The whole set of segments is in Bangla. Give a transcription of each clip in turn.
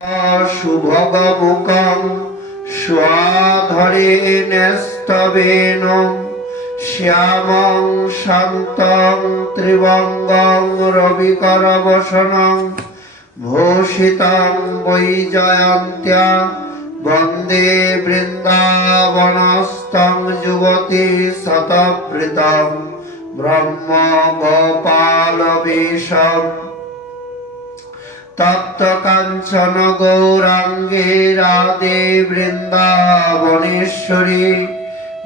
শুভগমুখং স্বধরেণস্তবেন শ্যামং শান্তং ত্রিবঙ্গং রবিকরবসনং ভূষিতং বৈজয়ন্ত্য়া বন্দে বৃন্দাবনস্থং যুবতী শতবৃতং ব্রহ্ম গোপালবেশম তপ্ত কাঞ্চন গৌরাঙ্গে রাধে বৃন্দাবনেশ্বরী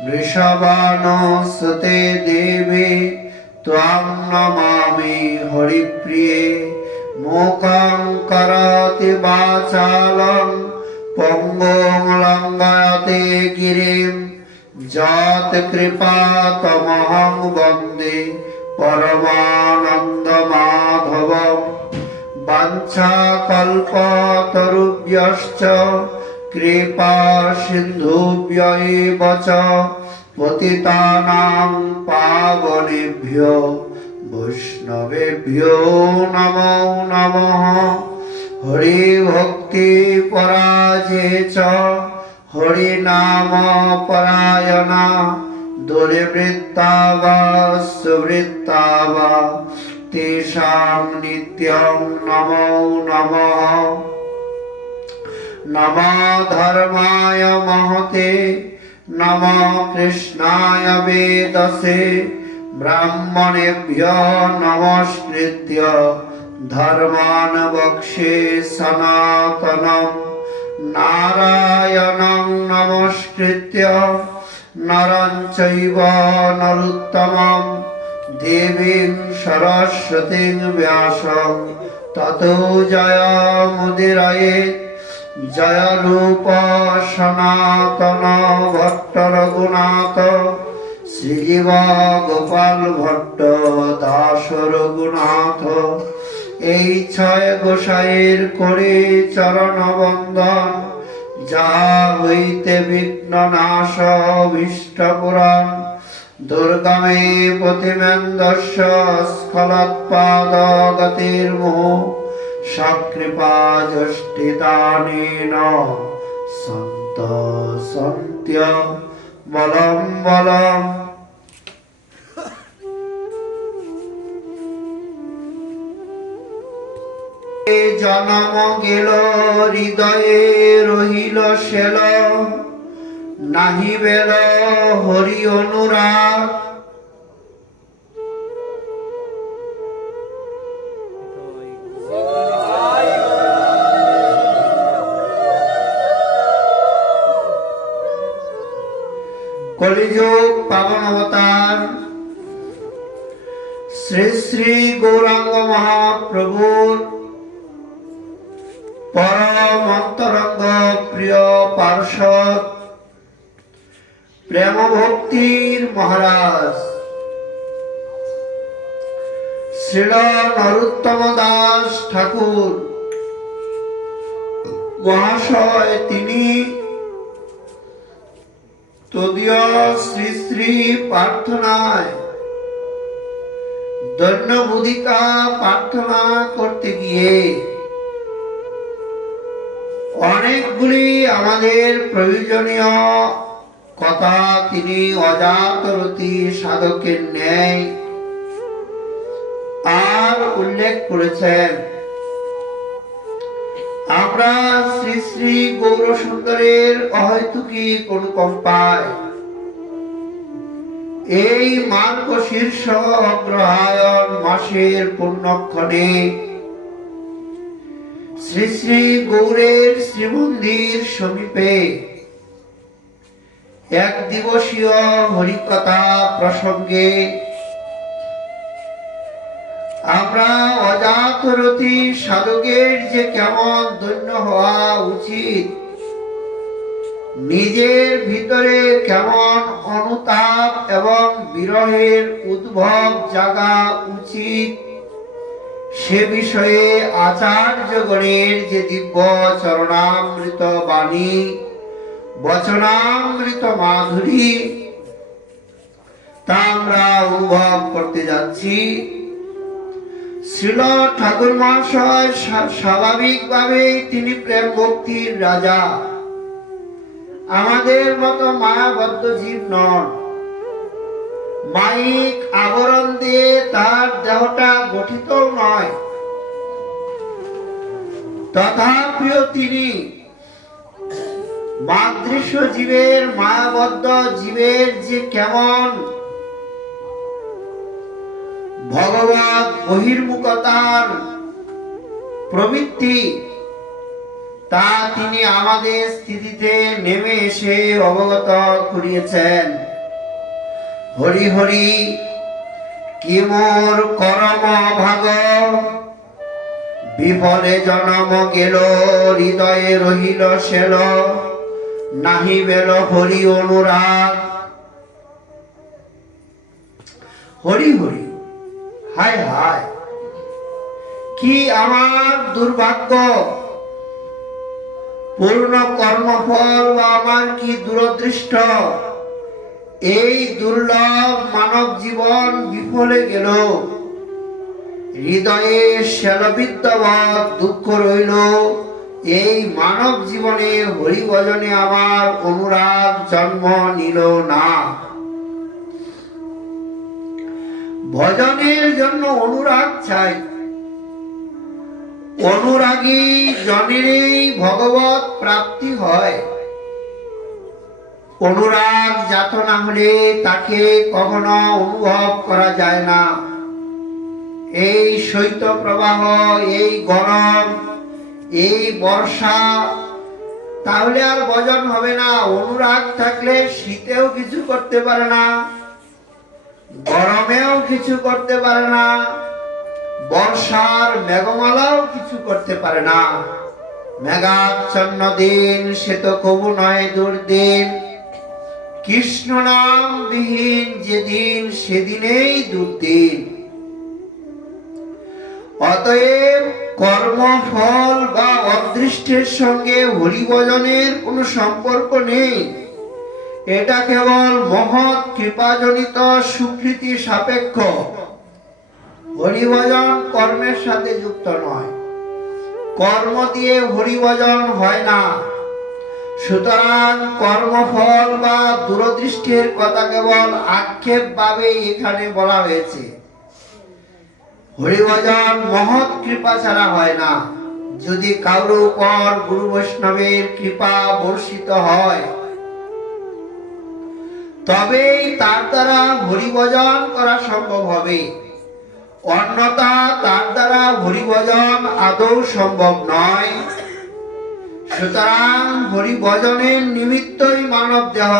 বৃষভানুসুতে দেবী ত্বাং নমামি হরিপ্রিয়ে মূকং করোতি বাচালং পঙ্গুং লঙ্ঘয়তে গিরিম যৎ কৃপাতমহং বন্দে পরমানন্দ মাধবম বাঞ্ছাকল্পতরুভ্যশ্চ কৃপা সিন্ধুভ্য এব চ পতিতানাং পাবনেভ্যো বৈষ্ণবেভ্যো নমো নমঃ। হরি ভক্তি পরাজে চ হরি নাম পরায়ণা দুর্বৃত্তা বা সুবৃত্তা বা তেষাং নিত্যং নমো নমঃ। নমো ধর্মায় মহতে নমো কৃষ্ণায় বেদসে ব্রাহ্মণেভ্যো নমস্কৃত্য ধর্মাन् বক্ষ্যে সনাতনম নারায়ণং নমস্কৃত্য নরং চৈব নরোত্তমম দেবীং সরস্বতীং ব্যাসং ততো জয়মুদীরয়েৎ। জয় রূপ সনাতন ভট্ট রঘুনাথ শ্রীজীব গোপাল ভট্ট দাস রঘুনাথ। এই ছয় গোসাইয়ের করে চরণ বন্দন, যাহা হইতে বিঘ্ন নাশ ভীষ্ট পুরাণ। দুর্গমে প্রতিমেন্দস্য স্খলৎপাদ গতির্মুহুঃ সকৃপা যষ্টিদানেন সন্ত সন্ত্য বলম বলম। জনম গেল হৃদয়ে রহিল শেল, নাহি বেল হরি অনুরাগ। কলিযুগ পাবন অবতার শ্রী শ্রী গৌরাঙ্গ মহাপ্রভুর পরম অন্তরঙ্গ প্রিয় পার্ষদ প্রেম ভক্তির মহারাজ শ্রীল নরোত্তম দাস ঠাকুর মহাশয়, তিনি তদীয় শ্রী শ্রী প্রার্থনায় দৈন্যবুধিকা প্রার্থনা করতে গিয়ে অনেকগুলি আমাদের প্রয়োজনীয় কথা তিনি অজাতরতি সাধকের ন্যায় আর উল্লেখ করেছেন। আমরা শ্রী শ্রী গৌর সুন্দরের অহৈতুকী অনুকম্পায় এই মার্গশীর্ষ অগ্রহায়ণ মাসের পুণ্যক্ষণে শ্রী শ্রী গৌরের শ্রীমন্দির সমীপে এক দিবসীয় হরিকথা প্রসঙ্গে আমরা অজাতরতি সাধকের যে কেমন ধন্য হওয়া উচিত, নিজের ভিতরে কেমন অনুতাপ এবং বিরহের উদ্ভব জাগা উচিত, সে বিষয়ে আচার্যগণের যে দিব্য চরণামৃত বাণী, বচনামৃত মাধুরী, তা আমরা অনুভব করতে যাচ্ছি। শ্রীল ঠাকুর মহাশয় স্বাভাবিকভাবেই তিনি প্রেম ভক্তির রাজা, আমাদের মতো মায়াবদ্ধ জীব নন। মাইক আবরণ দিয়ে তার দেহটা গঠিত নয়, তথাপিও তিনি মাদৃশ্য জীবের, মায়াবদ্ধ জীবের যে কেমন ভগবত বহির্মুখতার প্রবৃত্তি, তা তিনি আমাদের স্থিতিতে নেমে এসে অবগত করিয়েছেন। হরি হরি কি মোর করম ভাগ, বিফলে জনম গেল, হৃদয়ে রহিল সেল, নাহি বেল হরি অনুরাগ। হরি হরি, হায় হায় কি আমার দুর্ভাগ্য, পূর্ণ কর্মফল আমার কি দুরদৃষ্ট। এই দুর্লভ মানব জীবন বিফলে গেল, হৃদয়ে শ্যালবিদ্যবৎ দুঃখ রইল। এই মানব জীবনে হরি ভজনে আমার অনুরাগ জন্ম নিল না। ভজনের জন্য অনুরাগ চাই, অনুরাগী জনেরই ভগবত প্রাপ্তি হয়। অনুরাগ জাত না হলে তাকে কখনো অনুভব করা যায় না। এই শৈত্য প্রবাহ, এই গরম, এই বর্ষা, তাহলে আর ভজন হবে না। অনুরাগ থাকলে শীতেও কিছু করতে পারে না, গরমেও কিছু করতে পারে না, বর্ষার মেঘমালাও কিছু করতে পারে না। মেঘাচ্ছন্ন দিন সে তো কবু নয় দুর্দিন, কৃষ্ণ নাম বিহীন যেদিন সেদিনেই দুর্দিন। অতএব কর্মফল বা অদৃষ্টের সঙ্গে হরিভজনের কোনো সম্পর্ক নেই। এটা কেবল মহৎ কৃপাজনিত স্বীকৃতি সাপেক্ষ। হরিভজন কর্মের সাথে যুক্ত নয়, কর্ম দিয়ে হরিভজন হয় না। সুতরাং কর্মফল বা দূরদৃষ্টির কথা কেবল আক্ষেপ ভাবে এখানে বলা হয়েছে। হরিভজন মহৎ কৃপা ছাড়া হয় না। যদি কারোর উপর গুরু বৈষ্ণবের কৃপা বর্ষিত হয়, তবেই তার দ্বারা হরিভজন করা সম্ভব হবে। অন্যথা তার দ্বারা হরিভজন আদৌ সম্ভব নয়। সুতরাং হরিভজনের নিমিত্তই মানব দেহ,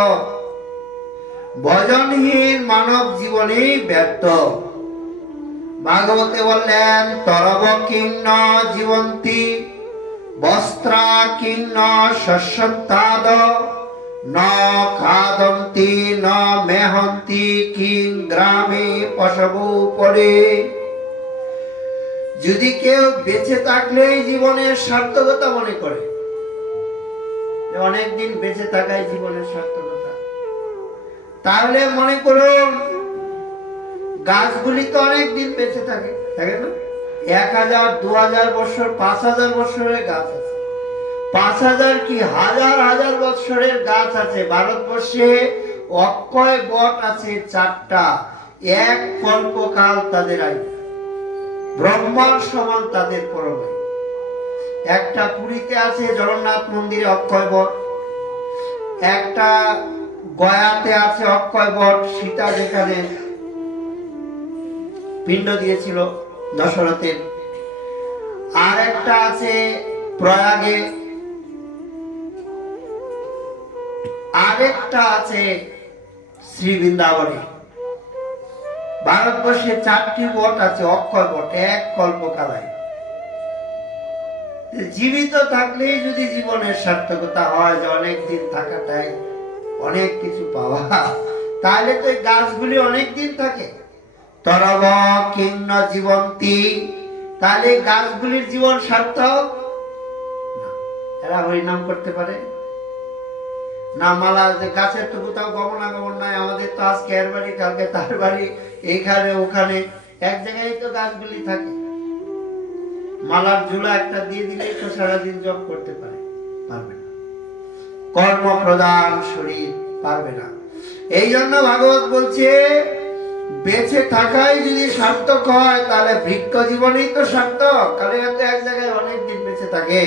ভজনহীন মানব জীবনেই ব্যর্থ। ভাগবতে বললেন, তরব কিং ন জীবন্তি বস্ত্রা কিং ন শস্যন্তাদ, ন খাদন্তি ন মেহন্তি কিং গ্রামে পশবু পড়ে। যদি কেউ বেঁচে থাকলেই জীবনের সার্থকতা মনে করে, অনেকদিন বেঁচে থাকাই জীবনের সার্থকতা, তাহলে মনে করুন গাছগুলি তো অনেকদিন বেঁচে থাকে, থাকে না? 1000, 2000 বছর, 5000 বছরের গাছ আছে। 5000 কি হাজার হাজার বছরের গাছ আছে। ভারতবর্ষে অক্ষয় বট আছে 4টা, এক কল্পকাল তাদের আয়ু, ব্রহ্মার সমান তাদের পরমায়ু। একটা পুরীতে আছে জগন্নাথ মন্দিরে অক্ষয় বট, একটা গয়াতে আছে অক্ষয় বট, সীতা যেখানে পিণ্ড দিয়েছিল দশরথের, আর একটা আছে প্রয়াগে, আরেকটা আছে শ্রী বৃন্দাবনে। ভারতবর্ষে 4টি বট আছে অক্ষয় বট, এক কল্পকালায়। জীবিত থাকলেই যদি জীবনের সার্থকতা হয়, যে অনেক দিন থাকাটাই অনেক কিছু পাওয়া, তাহলে তো এই গাছগুলি অনেক দিন থাকে। তরব কিং ন জীবন্তি, তাহলে গাছগুলির জীবন সার্থক না। এরা হরিনাম করতে পারে না, মালা যে গাছের তো কোথাও গমনাগমন নাই। আমাদের তো আজকে এর বাড়ি, কালকে তার বাড়ি, এইখানে ওখানে, এক জায়গায় তো গাছগুলি থাকে। মালার ঝুলা একটা দিয়ে দিলে তো সারাদিন জব করতে পারবে না। কর্ম প্রধান শরীর পারবে না। এই জন্য ভাগবত বলছে বেঁচে থাকাই যদি সার্থক হয় তাহলে বৃক্ষ জীবনেই তো সার্থক। কালীঘাট তো এক জায়গায় অনেকদিন বেঁচে থাকে।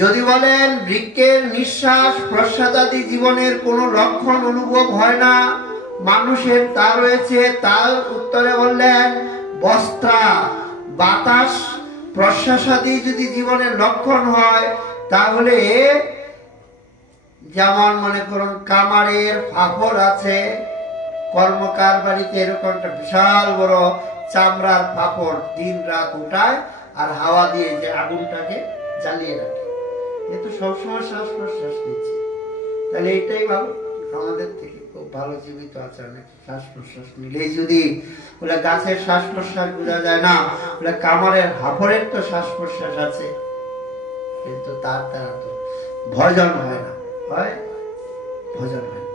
যদি বলেন বৃক্ষের নিঃশ্বাস প্রশ্বাসাদি জীবনের কোনো লক্ষণ অনুভব হয় না, মানুষের তা রয়েছে, তার উত্তরে বললেন বস্ত্রা বাতাস প্রশ্বাসাদি যদি জীবনের লক্ষণ হয় তাহলে যেমন মনে করুন কামারের ফাফর আছে, কর্মকার বাড়িতে এরকম একটা বিশাল বড় চামড়ার ফাফর দিন রাত উঠায় আর হাওয়া দিয়ে যে আগুনটাকে জ্বালিয়ে রাখে, এ তো সবসময় শ্বাস প্রশ্বাস নিচ্ছে। তাহলে এইটাই ভালো, আমাদের থেকে খুব ভালো জীবিত আছে। অনেক শ্বাস প্রশ্বাস নিলেই যদি বলে গাছের শ্বাস প্রশ্বাস বোঝা যায় না, বলে কামারের হাফরের তো শ্বাস প্রশ্বাস আছে, কিন্তু তার দ্বারা তো ভজন হয় না, হয় ভজন হয়।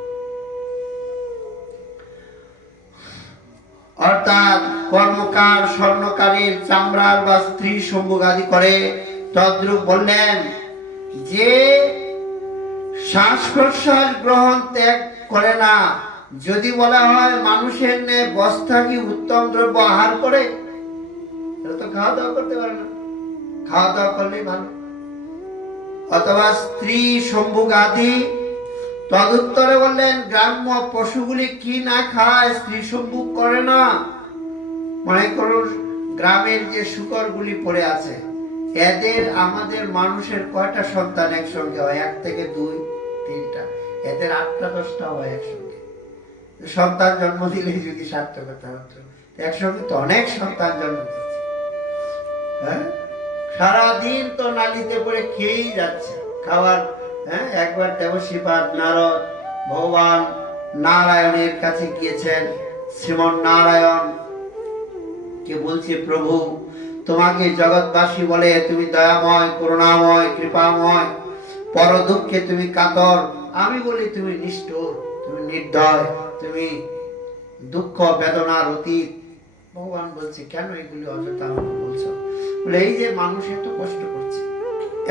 অর্থাৎ কর্মকার স্বর্ণকারীর চামড়ার বা স্ত্রী সম্ভোগ আদি করে, তদ্রূপ বললেন যে শ্বাস প্রশ্বাস গ্রহণ ত্যাগ করে না। যদি বলা হয় মানুষের ন্যায় বস্তা কি উত্তম দ্রব্য আহার করে, এটা তো খাওয়া দাওয়া করতে পারে না, খাওয়া দাওয়া করলেই ভালো। অথবা স্ত্রী সম্ভোগ আদি, তদুত্তরে বললেন গ্রাম্য পশুগুলি কি না খায়, স্ত্রী সম্ভোগ করে না। মনে করুন গ্রামের যে শুকরগুলি পড়ে আছে, এদের আমাদের মানুষের কয়টা সন্তান একসঙ্গে হয়? 1 থেকে 2 3টা, এদের 8টা 10টা হয় একসঙ্গে। সন্তান জন্ম দিলে যদি সার্থকতা হতো, একসঙ্গে তো অনেক সন্তান জন্ম দিচ্ছে। হ্যাঁ, সারাদিন তো নালিতে পড়ে খেয়েই যাচ্ছে খাবার। হ্যাঁ, একবার দেবশ্রীপাদ নারদ ভগবান নারায়ণের কাছে গিয়েছেন। শ্রীমন নারায়ণ কে বলছে, প্রভু তোমাকে জগৎবাসী বলে তুমি দয়াময়, করুণাময়, কৃপাময়, পর দুঃখে তুমি কাতর। আমি বলি তুমি নিষ্ঠুর, তুমি নির্দয়, তুমি দুঃখ বেদনার অতীত। ভগবান বলছে কেন এগুলি অযথা আমাকে বলছো? বলে এই যে মানুষ এত কষ্ট করছে,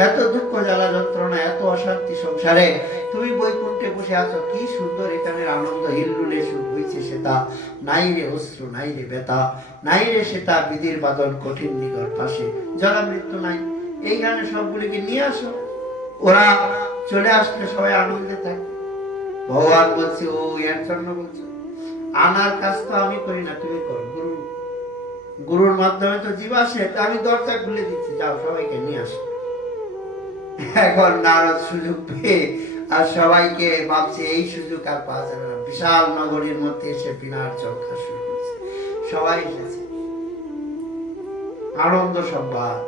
এত দুঃখ জ্বালা যন্ত্রণা, এত অশান্তি সংসারে, তুমি বৈকুণ্ঠে বসে আছো, কি সুন্দর এখানের আনন্দ হিল্লুলে সুখ হইছে সেটা, নাই রে অশ্রু, নাই রে ব্যথা, নাই রে সেটা বিধির বাদন কঠিন নিকট পাশে, জরা মৃত্যু নাই। এইখানে সবগুলিকে নিয়ে আসো, ওরা চলে আসলে সবাই আনন্দে থাকে। ভগবান বলছে ও এর জন্য বলছো, আনার কাজ তো আমি করি না, তুমি করো। গুরুর মাধ্যমে তো জীব আসে, আমি দরজা খুলে দিচ্ছি, যাও সবাইকে নিয়ে আসো। এখন নারদ সুযোগ পেয়ে আর সবাইকে ভাবছে এই সুযোগ আর পাওয়া যাবে না, বিশাল নগরীর মধ্যে এসে বিনার চরকা শুরু করেছে। সবাই এসেছে, আনন্দ সংবাদ,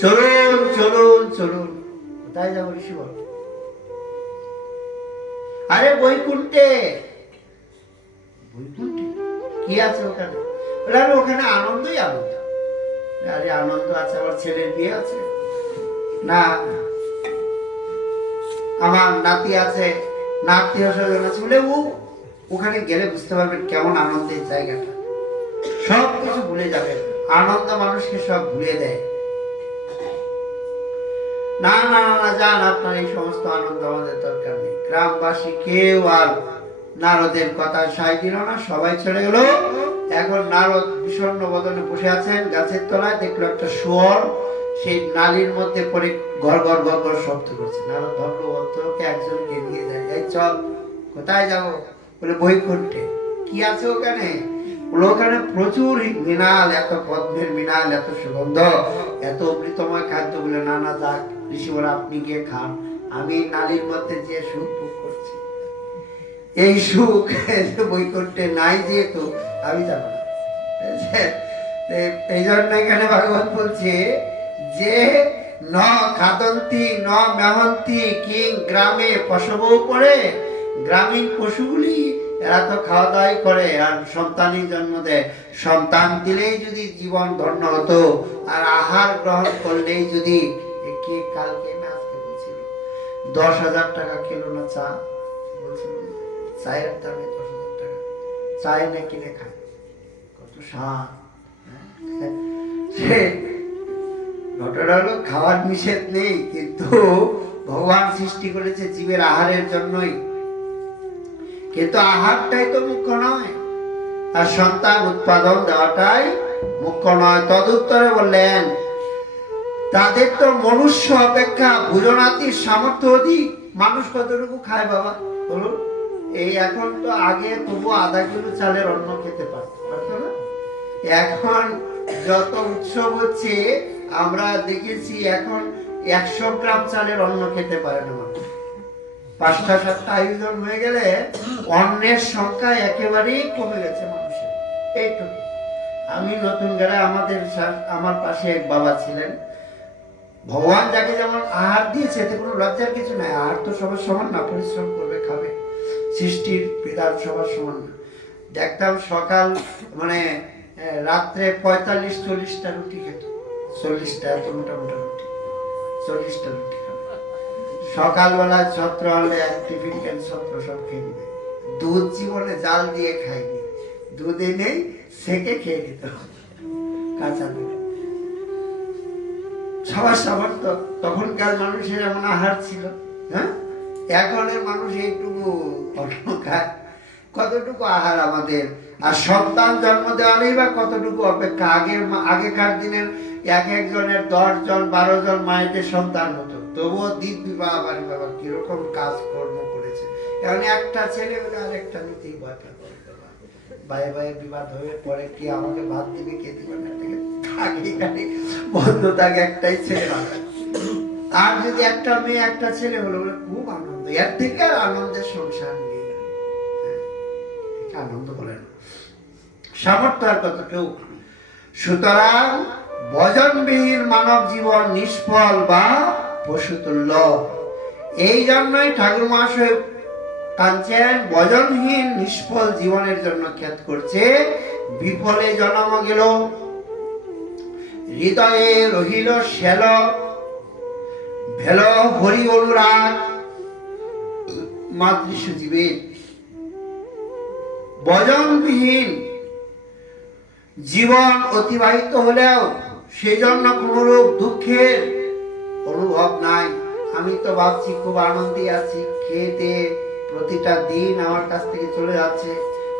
চলুন চলুন চলুন। কোথায় যাবো ঋষি বল? আরে বৈকুণ্ঠে। বৈকুণ্ঠে কি আছে ওখানে? ওখানে আনন্দই আনন্দ। আরে আনন্দ আছে, আমার ছেলের বিয়ে আছে, না আমার নাতি আছে, নাতি স্বজন আছে, বলে ওখানে গেলে বুঝতে পারবেন কেমন আনন্দের জায়গাটা। সব কিছু ভুলে যাবেন, আনন্দ মানুষকে সব ভুলে দেয়। না না না, যান, আপনার এই সমস্ত আনন্দ আমাদের দরকার নেই। গ্রামবাসী কেউ আর নারদের কথা সায় দিল না, সবাই চলে গেল। এখন নারদ বিষণ্ণ বদনে বসে আছেন গাছের তলায়, দেখলো একটা শুয়োর সেই নালীর মধ্যে পড়ে গড় গড় গড় গড় শব্দ করছে। নারদ ধরলো, অন্তরকে একজনকে নিয়ে যায়, এই চল। কোথায় যাবো? বলে বৈকুণ্ঠে। কি আছে ওখানে? ওখানে প্রচুর মৃণাল, এত পদ্মের মৃণাল, এত সুগন্ধ, এত অমৃতময় খাদ্য। বলে না না, যাক ঋষি বলে আপনি গিয়ে খান, আমি নালীর মধ্যে যে সুখ ভোগ করছি, এই সুখ বৈকুণ্ঠে নাই, যেহেতু আমি যাবো না। এই জন্য এখানে ভাগবত বলছে যে ন খাদন্তি ন মেহন্তি কিং গ্রামে পশব করে। গ্রামীণ পশুগুলি এরা তো খাওয়া দাওয়াই করে আর সন্তানই জন্ম দেয়। সন্তান দিলেই যদি জীবন ধন্য হতো, আর আহার গ্রহণ করলেই যদি, কে কালকে না আজকে বলছিল 10,000 টাকা কিলো না চা, বলছিল চায়ের দামে 10,000 টাকা, চায় না কিনে খায়, কত স্বাদ। সে ঘটনা হলো খাওয়ার নিষেধ নেই, কিন্তু ভগবান সৃষ্টি করেছে জীবের আহারের জন্যই, কিন্তু আহারটাই তো মুখ্য নয়, আর সন্তান উৎপাদন দেওয়াটাই মুখ্য নয়। তদুত্তরে বললেন তাদের তো মনুষ্য অপেক্ষা ভোজনাতির সামর্থ্য অধিক। মানুষ কতটুকু খায় বাবা বলুন? এই এখন তো আগে তবু আধা কিলো চালের অন্ন খেতে পারতো না, এখন যত উৎসব হচ্ছে আমরা দেখেছি এখন 100 গ্রাম চালের অন্ন খেতে পারে না মানুষ। 5টা 7টা আয়োজন হয়ে গেলে অন্নের সংখ্যা একেবারেই কমে গেছে মানুষের। এইটুকু। আমি নতুন গ্রামে আমার পাশে এক বাবা ছিলেন, ভগবান যাকে যেমন আহার দিয়েছে এতে কোনো লজ্জার কিছু নাই। আহার তো সবার সমান না, পরিশ্রম করবে খাবে, সৃষ্টির বিধান সবার সমান না। দেখতাম সকাল মানে রাত্রে 45-40টা রুটি খেত, 40টা, এত মোটা মোটা রুটি, 40টা রুটি খাবে। সকালবেলায় ছত্র আনলে এক টিফিন ক্যান ছত্র সব খেয়ে নিবে। দুধ জীবনে জাল দিয়ে খাইনি, দুধে নেই সেকে খেয়ে নিত কাঁচা দুধ। সবার সামর্থ্য, তখনকার মানুষের এমন আহার ছিল। হ্যাঁ, এখনের মানুষ এইটুকু অন্ন খায়, কতটুকু আহার আমাদের। আর সন্তান জন্ম দেওয়ারই বা কতটুকু অপেক্ষা। আগেকার দিনের এক একজনের 10 জন 12 জন মায়েদের সন্তান হতো, তবুও দ্বীপ বিবাহ বাড়ি বাবা কিরকম কাজ কর্ম করেছে। এখন একটা ছেলে হলে আরেকটা নিতেই ভয় পায়, ভাই ভাই বিবাদ হয়ে পরে কি আমাকে ভাত দিবে কে দিবে না, বন্ধ থাকে একটাই ছেলে। আর যদি একটা মেয়ে একটা ছেলে হলো বলে খুব আনন্দ, এর থেকে আর আনন্দের সংসার নেই। আনন্দ বলেন সামর্থ্য আর কতটুকু। সুতরাং ভজনবিহীন মানব জীবন নিষ্ফল বা পশুতুল্য। এই জন্যই ঠাকুর মহাশয় কাঁদছেন, ভজনহীন নিষ্ফল জীবনের জন্য খ্যাত করছে। বিফলে জন্ম গেল, হৃদয়ে রহিল শ্যাল, ভেল হরি অনুরাগ মাতৃষ জীবের। ভজনবিহীন জীবন অতিবাহিত হলেও সেজন্য কোনরূপ দুঃখের অনুভব নাই। আমি তো ভাবছি খুব আনন্দে আছি, খেতে প্রতিটা দিন আমার কাছ থেকে চলে যাচ্ছে,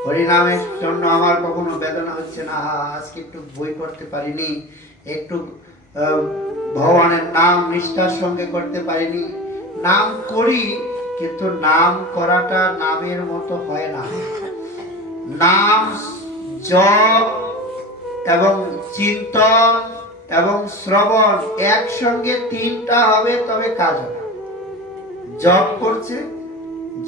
হরিনামের জন্য আমার কখনো বেদনা হচ্ছে না, আজকে একটু বই করতে পারিনি, একটু ভগবানের নাম নিষ্ঠার সঙ্গে করতে পারিনি। নাম করি, কিন্তু নাম করাটা নামের মতো হয় না। নাম জপ এবং চিন্তন এবং শ্রবণ একসঙ্গে 3টা হবে, তবে কাজ হবে। জপ করছে,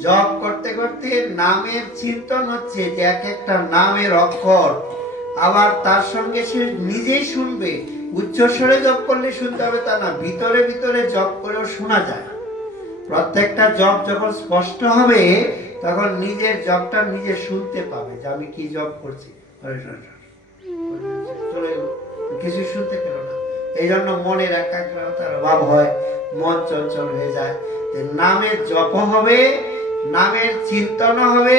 জপ করতে করতে নামের চিন্তন হচ্ছে যে এক একটা নামের অক্ষর, আবার তার সঙ্গে সে নিজেই শুনবে। উচ্চস্বরে জপ করলে শুনতে হবে তা না, ভিতরে ভিতরে জপ করেও শোনা যায়। প্রত্যেকটা জপ যখন স্পষ্ট হবে তখন নিজের জপটা নিজে শুনতে পাবে যে আমি কি জপ করছি। কিছু শুনতে পেল না, এই জন্য মনের একাগ্রতার অভাব হয়, মন চঞ্চল হয়ে যায়। নামের জপ হবে, নামের চিন্তন হবে,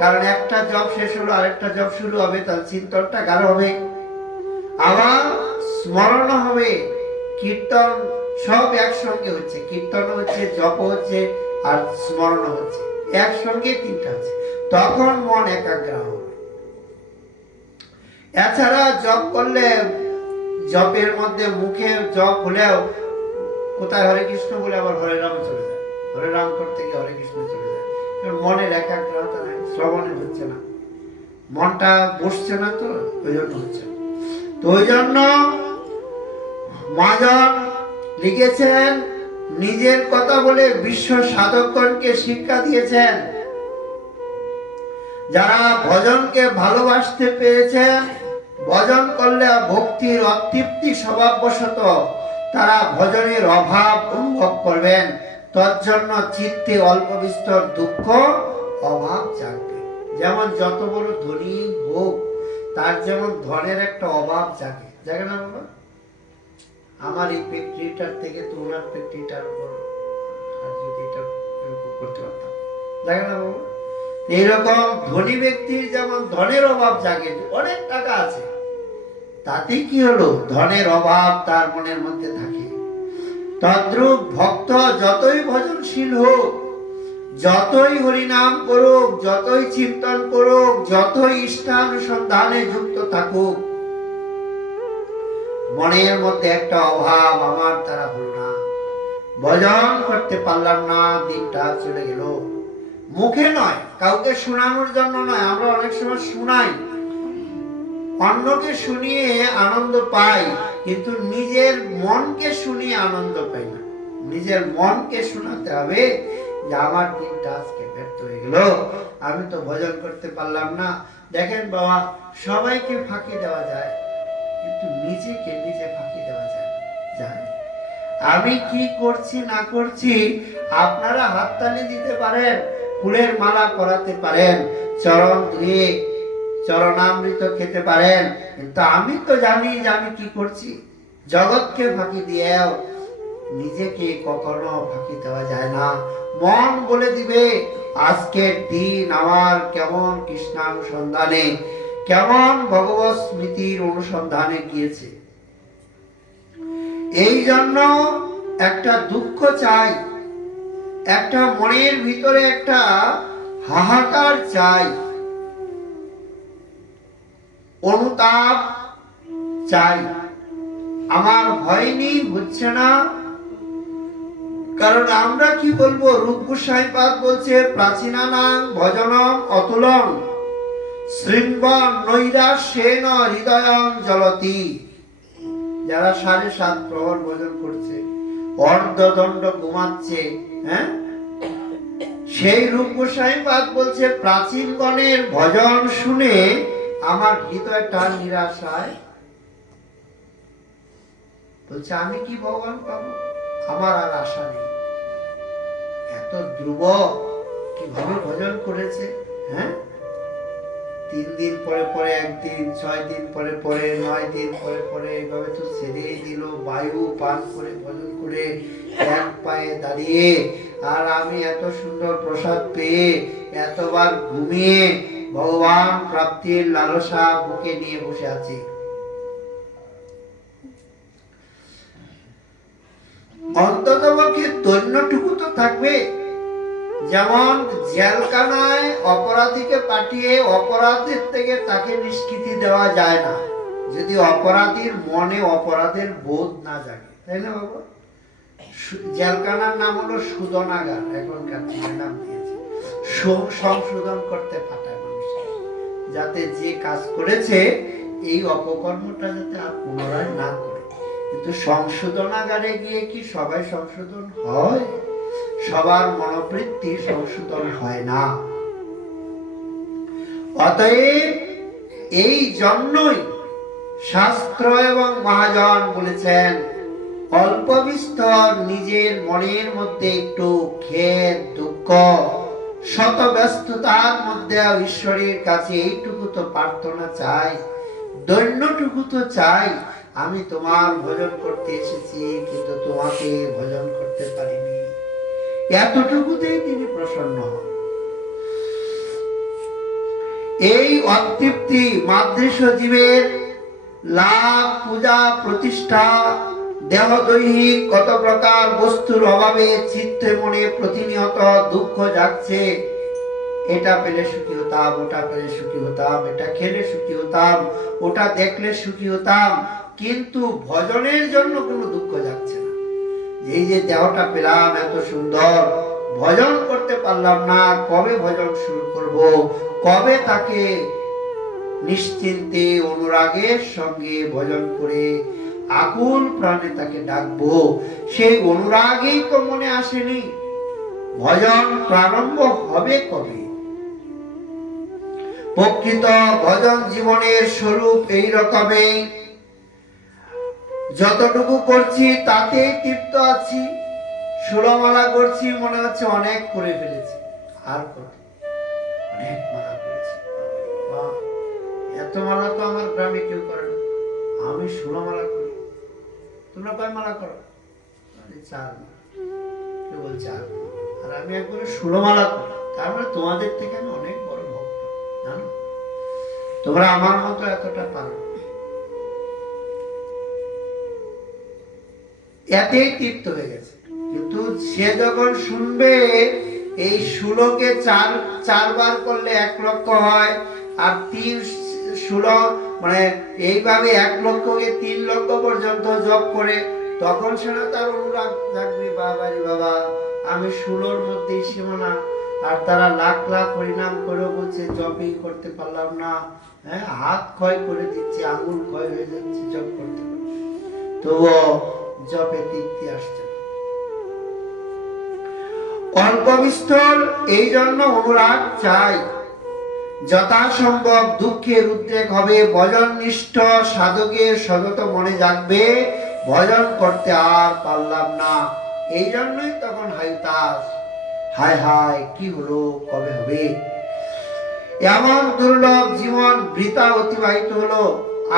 কারণ একটা জপ শেষ হলো আরেকটা জপ শুরু হবে, তার চিন্তনটা গাঢ় হবে। আবার স্মরণ হবে, কীর্তন সব একসঙ্গে হচ্ছে, কীর্তন হচ্ছে, জপ হচ্ছে আর স্মরণ হচ্ছে, একসঙ্গে 3টা হচ্ছে, তখন মন একাগ্র হবে। এছাড়া জপ করলে জপের মধ্যে মুখে জপ হলেও কোথায় হরে কৃষ্ণ বলে আবার হরে রাম চলে যায়, হরে রাম করতে গিয়ে হরে কৃষ্ণ চলে যায়, মনের একাগ্রতা নাই, শ্রবণে হচ্ছে না, মনটা বসছে না, তো ওই জন্য হচ্ছে না। তো ওই জন্য মহাজন লিখেছেন, নিজের কথা বলে বিশ্ব সাধকগণকে শিক্ষা দিয়েছেন। যারা ভজনকে ভালোবাসতে পেরেছেন, ভজন করলে ভক্তির অতৃপ্তি স্বভাববশত তারা ভজনের অভাব অনুভব করবেন, তজ্জন্য চিত্তে অল্প বিস্তর দুঃখ অভাব জাগবে। যেমন যত বড় ধনী হোক তার যেমন ধনের একটা অভাব জাগে, জাগে না বাবা? আমার এই ফ্যাক্টরিটার থেকে তো ওনার ফ্যাক্টরিটার উপর আর যদি এটা করতে পারতাম, জাগে না বাবা? এইরকম ধনী ব্যক্তির যেমন ধনের অভাব জাগে, অনেক টাকা আছে তাতে কি হলো, ধনের অভাব তার মনের মধ্যে থাকে। তদ্রূপ ভক্ত যতই ভজনশীল হোক, যতই হরিনাম করুক, যতই চিন্তন করুক, যতই ইষ্টানুসন্ধানে যুক্ত থাকুক, মনের মধ্যে একটা অভাব, আমার দ্বারা হলো না, ভজন করতে পারলাম না, দিনটা চলে গেল। মুখে নয়, কাউকে শোনানোর জন্য নয়, আমরা অনেক সময় শোনাই, অন্যকে শুনিয়ে আনন্দ পাই, কিন্তু নিজের মনকে শুনিয়ে আনন্দ পাই না। নিজের মনকে শোনাতে হবে যে আমার দিনটা আজকে ব্যর্থ হয়ে গেল, আমি তো ভজন করতে পারলাম না। দেখেন বাবা, সবাইকে ফাঁকি দেওয়া যায়, কিন্তু নিজেকে নিজে ফাঁকি দেওয়া যায়। আমি কি করছি না করছি, আপনারা হাততালি দিতে পারেন, ফুলের মালা পরাতে পারেন, চরণ ধুয়ে চরণামৃত খেতে পারেন, কিন্তু আমি তো জানি যে আমি কি করছি। জগৎকে ফাঁকি দিয়েও নিজেকে কখনো ফাঁকি দেওয়া যায় না। মন বলে দিবে আজকের দিন আমার কেমন কৃষ্ণানুসন্ধানে, কেমন ভগবত স্মৃতির অনুসন্ধানে গিয়েছে। এই জন্য একটা দুঃখ চাই, একটা মনের ভিতরে একটা হাহাকার চাই, অনুতাপ চাই। আমার হয়নি, হচ্ছে না, কারণ আমরা কি বলবো, রূপ গোস্বামী পাদ বলছে প্রাচীনানাং ভজনম অতুলং শৃঙ্গন নৈরাশ্যেন হৃদয়ং জ্বলতি। যারা 7.5 প্রহর ভজন করছে, অর্ধদণ্ড ঘুমাচ্ছে, হ্যাঁ, সেই রূপ গোস্বামী পাদ বলছে প্রাচীনগণের ভজন শুনে আমার হৃদয়টা নিরাশায়, বলছে আমি কি ভগবান পাবো, আমার আর আশা নেই। এত ধ্রুব কিভাবে ভজন করেছে, হ্যাঁ, 3 দিন পরে পরে একদিন, 6 দিন পরে পরে, 9 দিন পরে পরে, এভাবে তো ছেড়েই দিল, বায়ু পান করে ভজন করে এক পায়ে দাঁড়িয়ে। আর আমি এত সুন্দর প্রসাদ পেয়ে, এতবার ঘুমিয়ে ভগবান প্রাপ্তির লালসা বুকে নিয়ে বসে আছি। অন্তত পক্ষে দৈন্যটুকু তো থাকবে। যেমন জেলখানায় অপরাধীকে পাঠিয়ে অপরাধের থেকে তাকে নিষ্কৃতি দেওয়া যায় না যদি অপরাধীর মনে অপরাধের বোধ না জাগে, তাই না বাবা? জেলখানার নাম হলো শোধনাগার, এখনকার নাম দিয়েছে, সংশোধন করতে পাঠায় মানুষ, যাতে যে কাজ করেছে এই অপকর্মটা যাতে আর পুনরায় না করে। কিন্তু সংশোধনাগারে গিয়ে কি সবাই সংশোধন হয়? সবার মনোবৃত্তি সংশোধন হয় না। অতএব এই জন্যই শাস্ত্র এবং মহাজন বলেছেন অল্প বিস্তর নিজের মনের মধ্যে একটু খেদ দুঃখ শত ব্যস্ততার মধ্যে ঈশ্বরের কাছে এইটুকু তো প্রার্থনা চাই, দৈন্যটুকু তো চাই, আমি তোমার ভজন করতে এসেছি কিন্তু তোমাকে ভজন করতে পারিনি, এতটুকুতেই তিনি প্রসন্ন হন। এই অতৃপ্তি মাদৃশ জীবের লাভ, পূজা, প্রতিষ্ঠা, দেহ দৈহিক কত প্রকার বস্তুর অভাবে চিত্তে মনে প্রতিনিয়ত দুঃখ জাগছে। এটা পেলে সুখী হতাম, ওটা পেলে সুখী হতাম, এটা খেলে সুখী হতাম, ওটা দেখলে সুখী হতাম, কিন্তু ভজনের জন্য কোনো দুঃখ যাচ্ছে না। এই যে দেহটা পেলাম এত সুন্দর, ভজন করতে পারলাম না, কবে ভজন শুরু করব, কবে তাকে নিশ্চিন্তে অনুরাগের সঙ্গে ভজন করে আকুল প্রাণে তাকে ডাকবো, সেই অনুরাগই তো মনে আসেনি। ভজন প্রারম্ভ হবে কবে? প্রকৃত ভজন জীবনের স্বরূপ এই রকমই, যতটুকু করছি তাতেই তৃপ্ত আছি। ষোলমালা করছি, মনে হচ্ছে অনেক করে ফেলেছি, আর কত, অনেক মালা করেছি, এত মালা তো আমার গ্রামে কেউ করে না, আমি 16 মালা করি। তোমরা কয় মালা করো? 4 মালা। কেউ বলছে 8, আর আমি একবারে 16 মালা করি। তার মানে তোমাদের থেকে আমি অনেক বড় ভক্ত, জানো? তোমরা আমার মতো এতটা পারো। এতেই তৃপ্ত হয়ে গেছে। কিন্তু সে যখন শুনবে এই 16কে চারবার করলে 1 লক্ষ হয়, আর 3-16 মানে এইভাবে 1 লক্ষকে 3 লক্ষ পর্যন্ত জপ করে, তখন সেটা তার অনুরাগ জাগবে, বাবারে বাবা আমি 16-র মধ্যেই সীমানা, আর তারা লাখ লাখ হরিনাম করে বলছে জপই করতে পারলাম না, হ্যাঁ হাত ক্ষয় করে দিচ্ছে, আঙুল ক্ষয় হয়ে যাচ্ছে জপ করতে করতে, তবুও জপে তৃপ্তি আসছে। অল্প বিস্তর এই জন্য অনুরাগ চাই, যথাসম্ভব দুঃখের উদ্রেক হবে, ভজন নিষ্ঠ সাধকের সতত মনে জাগবে ভজন করতে আর পারলাম না, এই জন্যই তখন হাইতাস, হায় হায় কি হলো, কবে হবে, এমন দুর্লভ জীবন বৃথা অতিবাহিত হলো,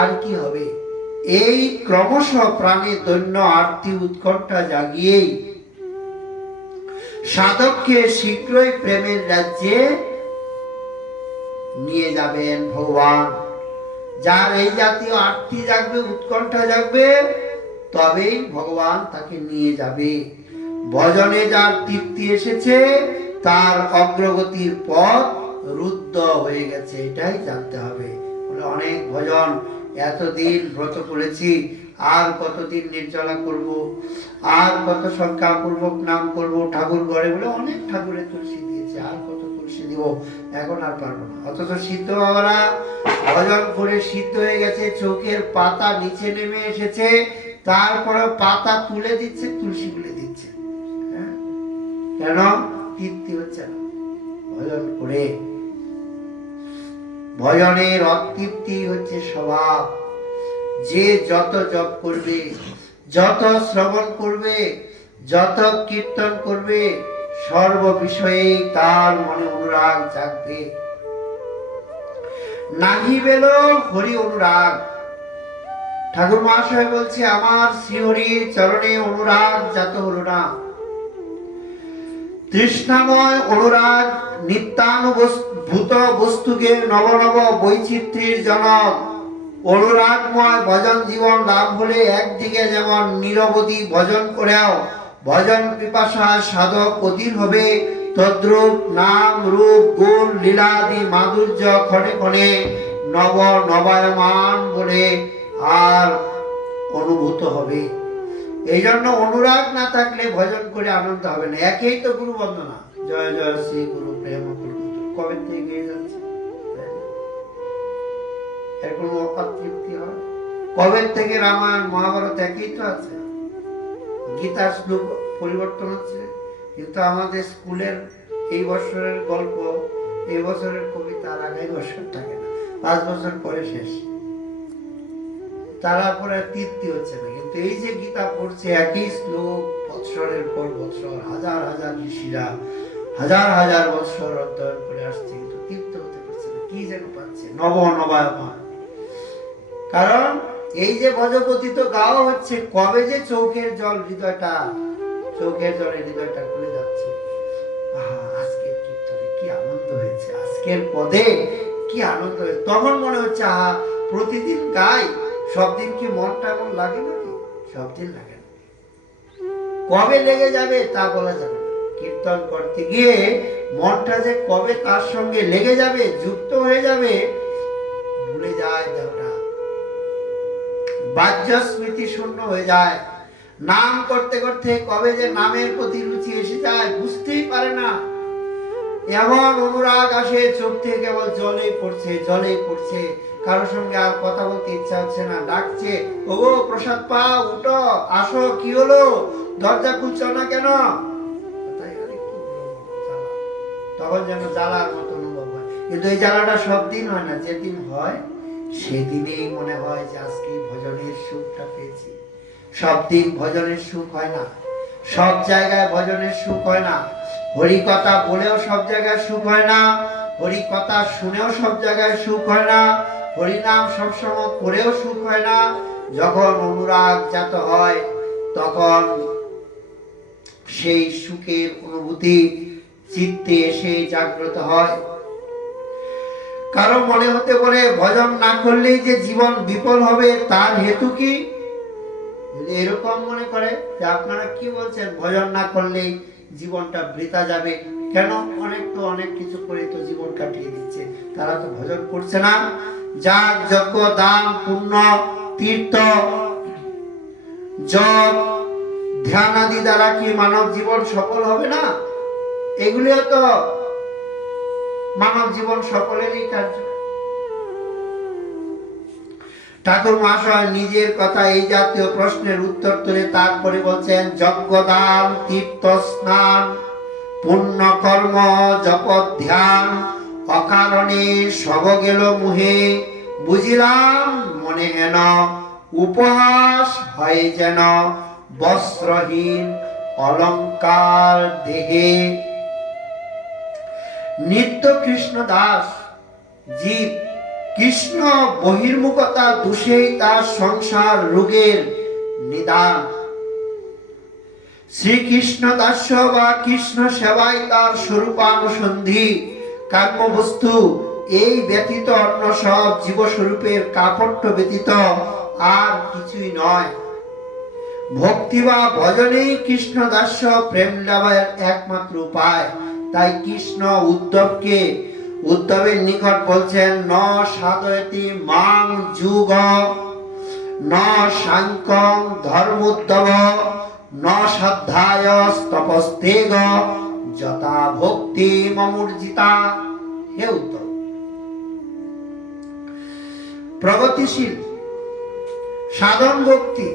আর কি হবে। এই ক্রমশ প্রাণে দৈন্য আরতি উৎকণ্ঠা জাগিয়েই সাধককে শীঘ্রই প্রেমের রাজ্যে নিয়ে যাবেন ভগবান। যার এই জাতীয় আরতি জাগবে, উৎকণ্ঠা জাগবে, তবেই ভগবান তাকে নিয়ে যাবে। ভজনে যার তৃপ্তি এসেছে, তার অগ্রগতির পথ রুদ্ধ হয়ে গেছে, এটাই জানতে হবে। অনেক ভজন এতদিন ব্রত করেছি, আর কতদিন নির্জলা করব, আর কত সংখ্যা পূর্বক নাম করব, ঠাকুর ঘরে বলে অনেক ঠাকুরের তুলসী দিয়েছে, আর কত তুলসী দিব, এখন আর পারবো না। অথচ সিদ্ধ বাবারা ভজন করে সিদ্ধ হয়ে গেছে, চোখের পাতা নিচে নেমে এসেছে, তারপরে পাতা তুলে দিচ্ছে, তুলসী তুলে দিচ্ছে, কেন? তৃপ্তি হচ্ছে না ভজন করে। ভজনের অতৃপ্তি হচ্ছে স্বভাব। যে যত জপ করবে, যত শ্রবণ করবে, যত কীর্তন করবে, সর্ব বিষয়ে তার মনে অনুরাগ জাগবে। নাহি বেল হরি অনুরাগ। ঠাকুর মহাশয় বলছে, আমার শ্রীহরির চরণে অনুরাগ জাত হলো না। তৃষ্ণাময় অনুরাগ নিত্যানুভূত বস্তুকে নব নব বৈচিত্র্যের জনক। অনুরাগময় ভজন জীবন লাভ হলে একদিকে যেমন নিরবধি ভজন করেও ভজন পিপাসা সাধক অধীর হবে, তদ্রূপ নাম রূপ গুণ লীলাদি মাধুর্য ক্ষণে ক্ষণে নব নবায়মান বলে আর অনুভূত হবে। এই জন্য অনুরাগ না থাকলে ভজন করে আনন্দ হবে না। একেই তো গুরু বন্দনা, জয় জয় শ্রী গুরু প্রেম গুরু, কবে থেকে গিয়ে যাচ্ছে, এর কোনো অতৃপ্তি হয়? কবে থেকে রামায়ণ মহাভারত একই তো আছে, গীতার শ্লোক পরিবর্তন হচ্ছে, কিন্তু আমাদের স্কুলের এই বছরের গল্প, এই বছরের কবিতা আর আগামী বছর থাকে না, 5 বছর পরে শেষ, তারপরে তৃপ্তি হচ্ছে না। কিন্তু এই যে গীতা পড়ছে, একই শ্লোক বৎসরের পর বৎসর, হাজার হাজার ঋষিরা হাজার হাজার বৎসর অধ্যয়ন করে আসছে, কিন্তু তৃপ্ত হতে পারছে না, কি যেন পাচ্ছে নব নবায়মান। কারণ এই যে ভজপতিত গাওয়া হচ্ছে, কবে যে চোখের জল হৃদয়টা, চোখের জলে হৃদয়টা খুলে যাচ্ছে, আজকের কীর্তনে কি আনন্দ হয়েছে, আজকের পদে কি আনন্দ হয়েছে, তখন মনে হচ্ছে প্রতিদিন গাই, সব দিন কি মনটা এমন লাগে নাকি? সব দিন লাগে না, কবে লেগে যাবে তা বলা যাবে না। কীর্তন করতে গিয়ে মনটা যে কবে তার সঙ্গে লেগে যাবে, যুক্ত হয়ে যাবে, ভুলে যায় দেহটা, বাহ্য স্মৃতি শূন্য হয়ে যায়। নাম করতে করতে কবে যে নামের প্রতি রুচি এসে যায় বুঝতেই পারে না। এমন অনুরাগ আসে, চোখ থেকে কেবল জলেই পড়ছে, জলেই পড়ছে, কারোর সঙ্গে আর কথা বলতে ইচ্ছা হচ্ছে না। ডাকছে, ওগো প্রসাদ পাও, উঠো, আসো, কি হলো, দরজা খুলছো না কেন? তখন যেন জ্বালার মতো অনুভব হয়। কিন্তু এই জ্বালাটা সব দিন হয় না, যেদিন হয় সেদিনেই মনে হয় যে আজকে ভজনের সুখটা পেয়েছি। সব দিন ভজনের সুখ হয় না, সব জায়গায় ভজনের সুখ হয় না। হরি কথা বলেও সব জায়গায় সুখ হয় না, হরি কথা শুনেও সব জায়গায় সুখ হয় না, হরি নাম সবসময় করেও সুখ হয় না। যখন অনুরাগ জাত হয়, তখন সেই সুখের অনুভূতি চিত্তে এসে জাগ্রত হয়। কারো মনে হতে পারে ভজন না করলেই যে জীবন বিফল হবে, তার হেতু কি? যদি এরকম মনে করে যে আপনারা কি বলছেন, ভজন না করলেই জীবনটা বৃথা যাবে, কেন? অনেক কিছু করে তো জীবন কাটিয়ে দিচ্ছে, তারা তো ভজন করছে না। যাগ, যজ্ঞ, দান, পুণ্য, তীর্থ, জপ, ধ্যান আদি দ্বারা কি মানব জীবন সফল হবে না? এগুলিও তো মানব জীবন সফলেরই কার্য। ঠাকুর মহাশয় নিজের কথা এই জাতীয় প্রশ্নের উত্তর তুলে তারপরে বলছেন, যজ্ঞদান, তীর্থ স্নান, পুণ্য কর্ম, জপ ধ্যান, অকারণে সব গেল মুহে, বুঝিলাম মনে হেন, উপহাস হয় যেন বস্ত্রহীন অলঙ্কার দেহে। নিত্য কৃষ্ণ দাস জীব কৃষ্ণ বহির্মুখতা দোষেই তার সংসার রোগের নিদান। শ্রীকৃষ্ণ দাস্য বা কৃষ্ণ সেবায় তার স্বরূপানুসন্ধি কাম্যবস্তু, এই ব্যতীত অন্য সব জীবস্বরূপের কাপট্য ব্যতীত আর কিছুই নয়। ভক্তি বা ভজনেই কৃষ্ণ দাস্য প্রেম লাভের একমাত্র উপায়। তাই কৃষ্ণ উদ্ধবের নিকট বলছেন, ন সাধয়তি মাং যুগ, ন সাংখ্যং ধর্মোদ্ধব, ন সাধ্যায় তপস্তেগ, যথা ভক্তি মমূর্জিতা। হে উদ্ধব, প্রগতিশীল সাধন ভক্তি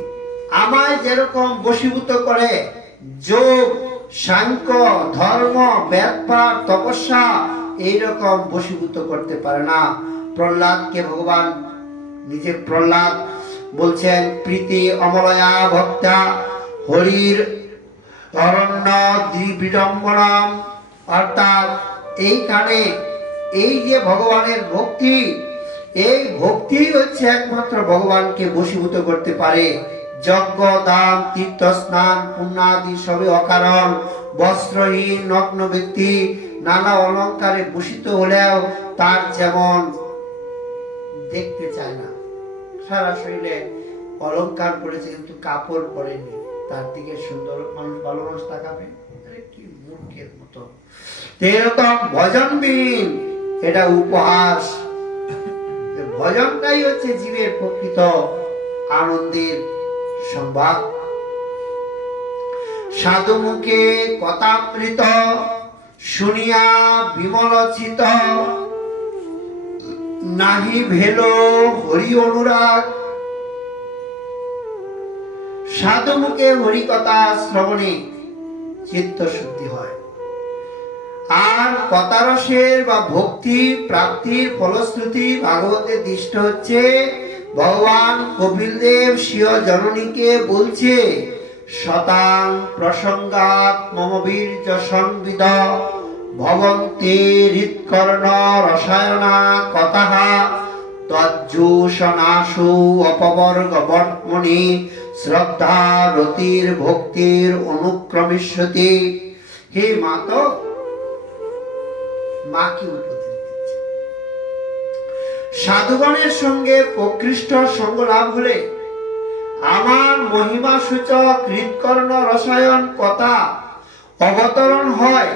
আমায় যেরকম বশীভূত করে, যোগ, সাংখ্য, ধর্ম, বেদপাঠ, তপস্যা এইরকম বশীভূত করতে পারে না। প্রহ্লাদকে ভগবান নিজে প্রহ্লাদ বলছেন, প্রীতি অমলয়া ভক্তা হরির অরণ্য দ্বিবিড়ম্বনম, অর্থাৎ এইখানে এই যে ভগবানের ভক্তি, এই ভক্তি হচ্ছে একমাত্র ভগবানকে বশীভূত করতে পারে। যজ্ঞ, দান, তীর্থ স্নান, পুণ্যাদি সবে অকারণ। বস্ত্রহীন নগ্ন ব্যক্তি নানা অলঙ্কারে ভূষিত হলেও তার যেমন দেখতে চায় না, সারা শরীরে অলঙ্কার পরেছে কিন্তু কাপড় পরেনি, তার দিকে সুন্দর মানুষ, ভালো মানুষ তাকাবে, কি মূর্খের মতো। এরকম ভজনবিহীন এটা উপহাস। ভজনটাই হচ্ছে জীবের প্রকৃত আনন্দের সংবাদ। সাধু মুখে কথামৃত শুনিয়া বিমলচিত, নাহি ভেলো হরি অনুরাগ। সাধু মুখে হরি কথা শ্রবণে চিত্ত শুদ্ধি হয়, আর কথারসের বা ভক্তি প্রাপ্তির ফলশ্রুতি ভাগবতে দৃষ্ট হচ্ছে। ভগবান কপিলদেব স্বীয় জননীকে বলছে, শতাং প্রসঙ্গাত মম বীর্য সংবিদ, ভবন্তে হৃৎকর্ণ রসায়না কথাঃ, তজ্জুষনাশু অপবর্গ বর্তমনি, শ্রদ্ধা রতির ভক্তির অনুক্রমিষ্যতি। হে মাতো, মা কি উপদেশ দিচ্ছে? সাধুগণের সঙ্গে প্রকৃষ্ট সঙ্গ লাভ হলে আমার মহিমা সূচক হৃৎকর্ণ রসায়ন কথা অবতরণ হয়।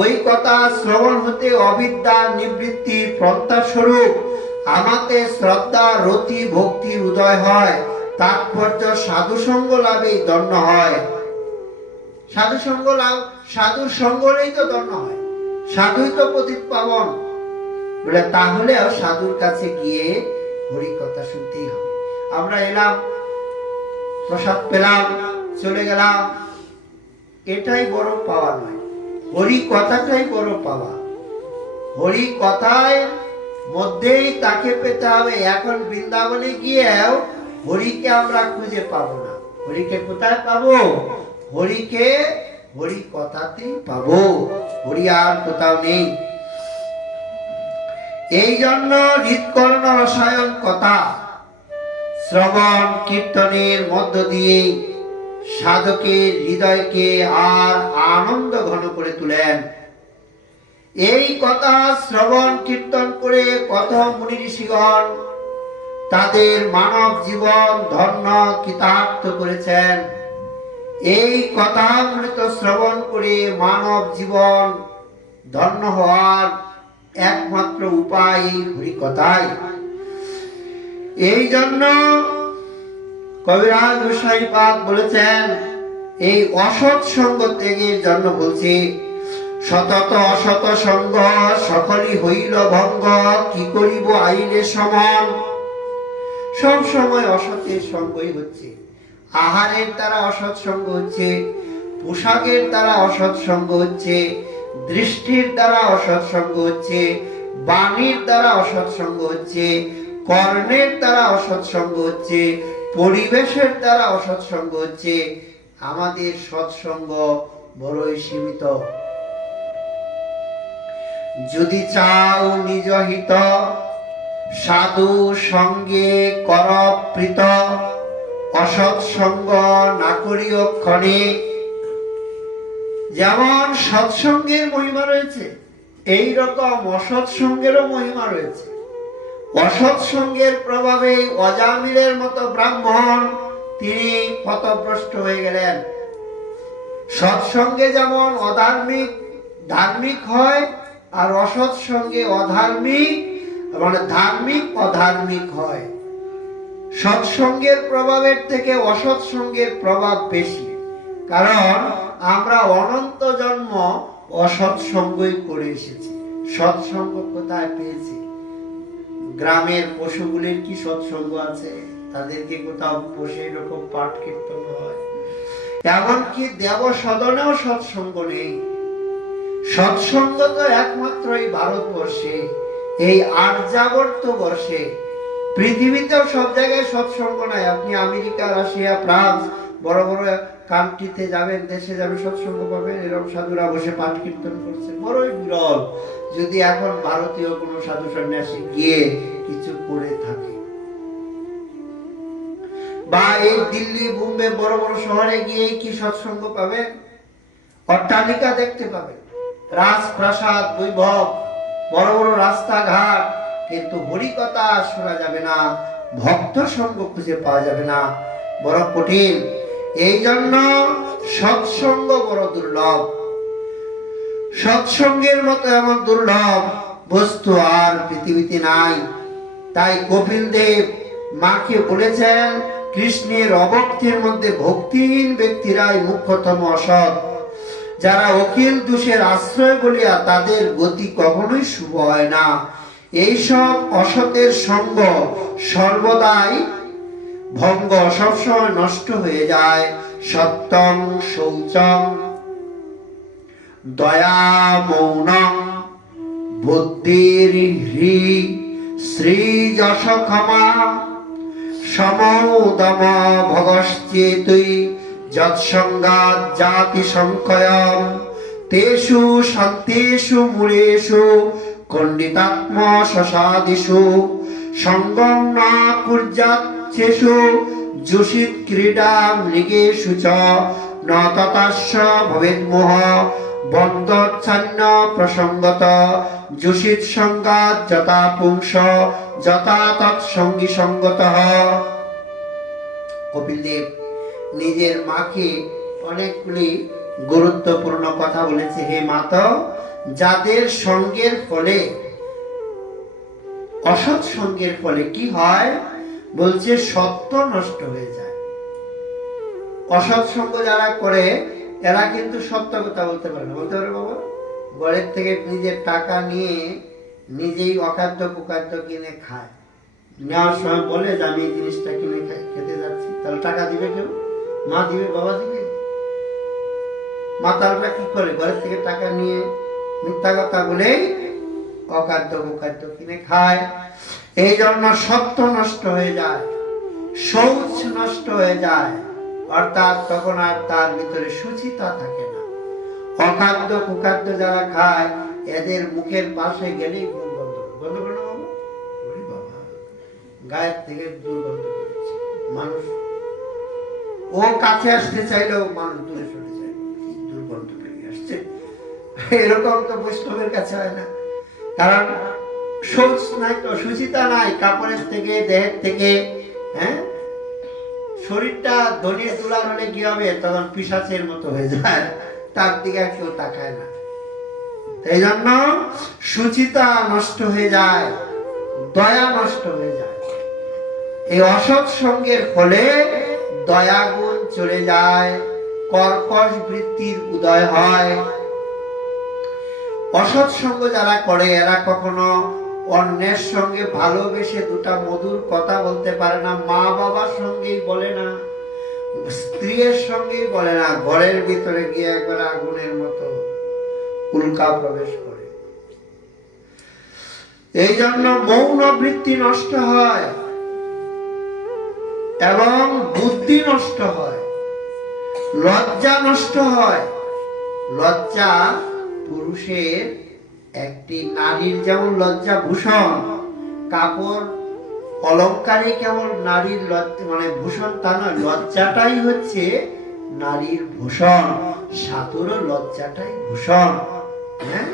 ওই কথা শ্রবণ হতে অবিদ্যা নিবৃত্তির পন্থা স্বরূপ আমাতে শ্রদ্ধা রতি ভক্তির উদয় হয়। তাৎপর্য সাধু সঙ্গ লাভেই ধন্য হয়। সাধু সঙ্গ লাভ, সাধুর সঙ্গেই তো ধন্য হয়, সাধুই তো পতিত পাবন বলে। তাহলেও সাধুর কাছে গিয়ে হরি কথা শুনতেই হবে। আমরা এলাম, প্রসাদ পেলাম, চলে গেলাম, এটাই বড় পাওয়া নয়, হরি কথাটাই বড় পাওয়া। হরি কথায় মধ্যেই তাকে পেতে হবে। এখন বৃন্দাবনে গিয়েও হরিকে আমরা খুঁজে পাবো না। হরিকে কোথায় পাবো? হরিকে হরি কথাতেই পাবো, হরি আর কোথাও নেই। এই জন্য হৃৎকর্ণ রসায়ন কথা শ্রবণ কীর্তনের মধ্য দিয়ে সাধকের হৃদয়কে আর আনন্দ ঘন করে তুলেন। এই কথা শ্রবণ কীর্তন করে কত মুনি ঋষিগণ তাদের মানব জীবন ধন্য কৃতার্থ করেছেন। এই কথামৃত শ্রবণ করে মানব জীবন ধন্য হওয়ার একমাত্র উপায় এই হরিকথাই। এই জন্য কবিরাজ গোসাইপাদ বলেছেন, এই অসৎ সঙ্গ ত্যাগের জন্য বলছি, সতত অসত সঙ্গ সকলই হইল ভঙ্গ, কি করিব আইলে সমান। সব সময় অসতের সঙ্গই হচ্ছে, আহারের দ্বারা অসৎ সঙ্গ হচ্ছে, পোশাকের দ্বারা অসৎ সঙ্গ হচ্ছে, দৃষ্টির দ্বারা অসৎ সঙ্গ হচ্ছে, বাণীর দ্বারা অসৎ সঙ্গ হচ্ছে, কর্ণের দ্বারা অসৎ সঙ্গ হচ্ছে, পরিবেশের দ্বারা অসৎ সঙ্গ হচ্ছে। আমাদের সৎসঙ্গ বড়ই সীমিত। যদি চাও নিজ হিত, সাধু সঙ্গে কর প্রীত, অসৎ সঙ্গ না করিও ক্ষণে। যেমন সৎসঙ্গের মহিমা রয়েছে, এই রকম অসৎ সঙ্গেরও মহিমা রয়েছে। অসৎ সঙ্গের প্রভাবে অজামিলের মতো ব্রাহ্মণ তিনি পথভ্রষ্ট হয়ে গেলেন। সৎসঙ্গে যেমন অধার্মিক ধার্মিক হয়, আর অসৎ সঙ্গে অধার্মিক মানে ধার্মিক অধার্মিক হয়। সৎসঙ্গের প্রভাবের থেকে অসৎ সঙ্গের প্রভাব বেশি, কারণ আমরা অনন্ত জন্ম অসৎ সঙ্গই করে এসেছি। সৎসঙ্গ কোথায় পেয়েছি? গ্রামের পশুগুলির কি সৎসঙ্গ আছে? তাদেরকে কোথাও বসে এরকম পাঠ কীর্তন হয়? এমনকি দেব সদনেও সৎসঙ্গ নেই। সৎসঙ্গ তো একমাত্র এই ভারতবর্ষে, এই আর্যাবর্ত বর্ষে। পৃথিবীতেও সব জায়গায় সৎসঙ্গ নাই। আপনি আমেরিকা, রাশিয়া, ফ্রান্স বড় বড় কান্ট্রিতে যাবেন, দেশে যাবেন, সৎসঙ্গ পাবেন এরকম সাধুরা বসে পাঠ কীর্তন করছে, বড়ই বিরল। যদি এখন ভারতীয় কোনো সাধু সন্ন্যাসী গিয়ে কিছু করে থাকে, বা এই দিল্লি, বোম্বে বড় বড় শহরে গিয়ে কি সৎসঙ্গ পাবেন? অট্টালিকা দেখতে পাবেন, রাজপ্রাসাদ, বৈভব, বড় বড় রাস্তাঘাট, কিন্তু হরিকথা শোনা যাবে না, ভক্ত সঙ্গ খুঁজে পাওয়া যাবে না, বড় কঠিন। এই জন্য সৎসঙ্গ বড় দুর্লভ। সৎসঙ্গের মতো এমন দুর্লভ বস্তু আর পৃথিবীতে নাই। তাই কপিল দেব মাকে বলেছেন, কৃষ্ণের অভক্তির মধ্যে ভক্তিহীন ব্যক্তিরাই মুখ্যতম অসৎ। যারা অখিল দোষের আশ্রয় বলিয়া তাদের গতি কখনোই শুভ হয় না। এইসব অসতের সঙ্গ সর্বদাই ভঙ্গ, সবসময় নষ্ট হয়ে যায়। সত্যং শৌচং দয়া মৌনং বুদ্ধির হ্রি শ্রী যশ ক্ষমা সমৌদম ভগশ্চেতুই যৎসঙ্গাৎ জাতি সংক্ষয়ম তেষু শান্তিষু মূলেষু খণ্ডিতাত্ম সসাদিষু সঙ্গং না কুর্যাচ্ছেষু যোষিত ক্রীড়া মৃগেষু চ ন ততাস্য ভবেৎ মোহ বন্দচ্ছন্ন প্রসঙ্গত যোষিত সঙ্গাৎ যথা পুংস যথা তৎসঙ্গী সঙ্গতঃ। কপিল দেব নিজের মাকে অনেকগুলি গুরুত্বপূর্ণ কথা বলেছে। হে মাতা, যাদের সঙ্গের ফলে, অসৎ সঙ্গের ফলে কি হয় বলছে, সত্য নষ্ট হয়ে যায়। অসৎ সঙ্গ যারা করে এরা কিন্তু সত্য কথা বলতে পারে না। বলতে পারে বাবা, ঘরের থেকে নিজের টাকা নিয়ে নিজেই অখাদ্য কুখাদ্য কিনে খায়, নেওয়ার সময় বলে যে আমি এই জিনিসটা কিনে খেতে যাচ্ছি, তাহলে টাকা দিবে কেউ? মা দিবে? বাবা দিবে? মাতালরা কি করে? ঘরের থেকে টাকা নিয়ে মিথ্যা কথা বলেই অখাদ্য কুখাদ্য কিনে খায়। এই জন্য সত্য নষ্ট হয়ে যায়, শৌচ নষ্ট হয়ে যায়, অর্থাৎ তখন আর তার ভিতরে সুচিতা থাকে না। অখাদ্য কুখাদ্য যারা খায় এদের মুখের পাশে গেলেই দুর্গন্ধ। বন্ধ করে বাবা, গায়ের থেকে দুর্গন্ধ বেরোচ্ছে। মানুষ ও কাছে আসতে চাইলেও মানুষ দূরে সরে যায়, দুর্গন্ধ বেরিয়ে আসছে। এরকম তো বৈষ্ণবের কাছে হয় না, কারণ শৌচ নাই তো, সুচিতা নাই, কাপড়ের থেকে দেহের থেকে, হ্যাঁ, শরীরটা ধনির তুলার হলে কি হবে, তখন পিশাচের মতো হয়ে যায়, তার দিকে আর কেউ তাকায় না। এই জন্য সুচিতা নষ্ট হয়ে যায়, দয়া নষ্ট হয়ে যায়। এই অসৎ সঙ্গের ফলে দয়া গুণ চলে যায়, কর্কশ বৃত্তির উদয় হয়। অসৎ সঙ্গ যারা করে এরা কখনো অন্যের সঙ্গে ভালোবেসে দুটা মধুর কথা বলতে পারে না, মা বাবার সঙ্গেই বলে না, স্ত্রীর সঙ্গেই বলে না, ঘরের ভিতরে গিয়ে একবার আগুনের মতো উল্কা প্রবেশ করে। এই জন্য মৌন বৃত্তি নষ্ট হয় এবং বুদ্ধি নষ্ট হয়, লজ্জা নষ্ট হয়। লজ্জা পুরুষের একটি, নারীর যেমন লজ্জা ভূষণ, কাপড় অলংকারে কেমন নারীর লজ্জা মানে ভূষণ তা নয়, লজ্জাটাই হচ্ছে নারীর ভূষণ, সাধুরও লজ্জাটাই ভূষণ। হ্যাঁ,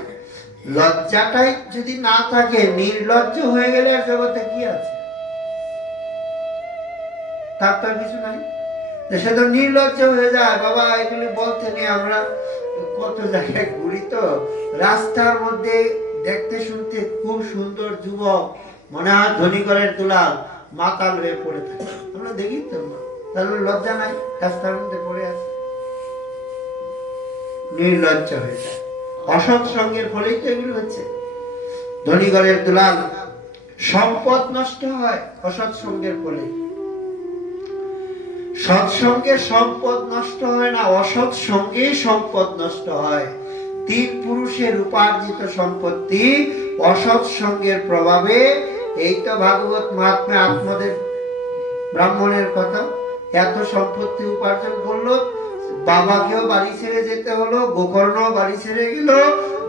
লজ্জাটাই যদি না থাকে, নির্লজ্জ হয়ে গেলে আর জগতে কি আছে, তার তো কিছু নাই। সে তো নির্লজ্জ হয়ে যায়। বাবা এগুলি বলতে নেই, আমরা কত জায়গায় ঘুরি তো, রাস্তার মধ্যে দেখতে শুনতে খুব সুন্দর যুবক, মনে হয় ধনী ঘরের দুলাল, মাতাল হয়ে পড়ে থাকে, আমরা দেখি তো, তার লজ্জা নাই, রাস্তার মধ্যে পড়ে আছে, নির্লজ্জ হয়ে যায়। অসৎ সঙ্গের ফলেই তো এগুলো হচ্ছে। ধনী ঘরের দুলাল, সম্পদ নষ্ট হয় অসৎ সঙ্গের ফলে। সৎসঙ্গে সম্পদ নষ্ট হয় না, অসৎ সঙ্গে সম্পদ নষ্ট হয়। তিন পুরুষের উপার্জিত সম্পত্তি অসৎ সঙ্গের প্রভাবে, এই তো ভাগবত মহাত্মে আত্মদেব ব্রাহ্মণের কথা, এত সম্পত্তি উপার্জন করলো, বাবাকেও বাড়ি ছেড়ে যেতে হলো, গোকর্ণ বাড়ি ছেড়ে গেল,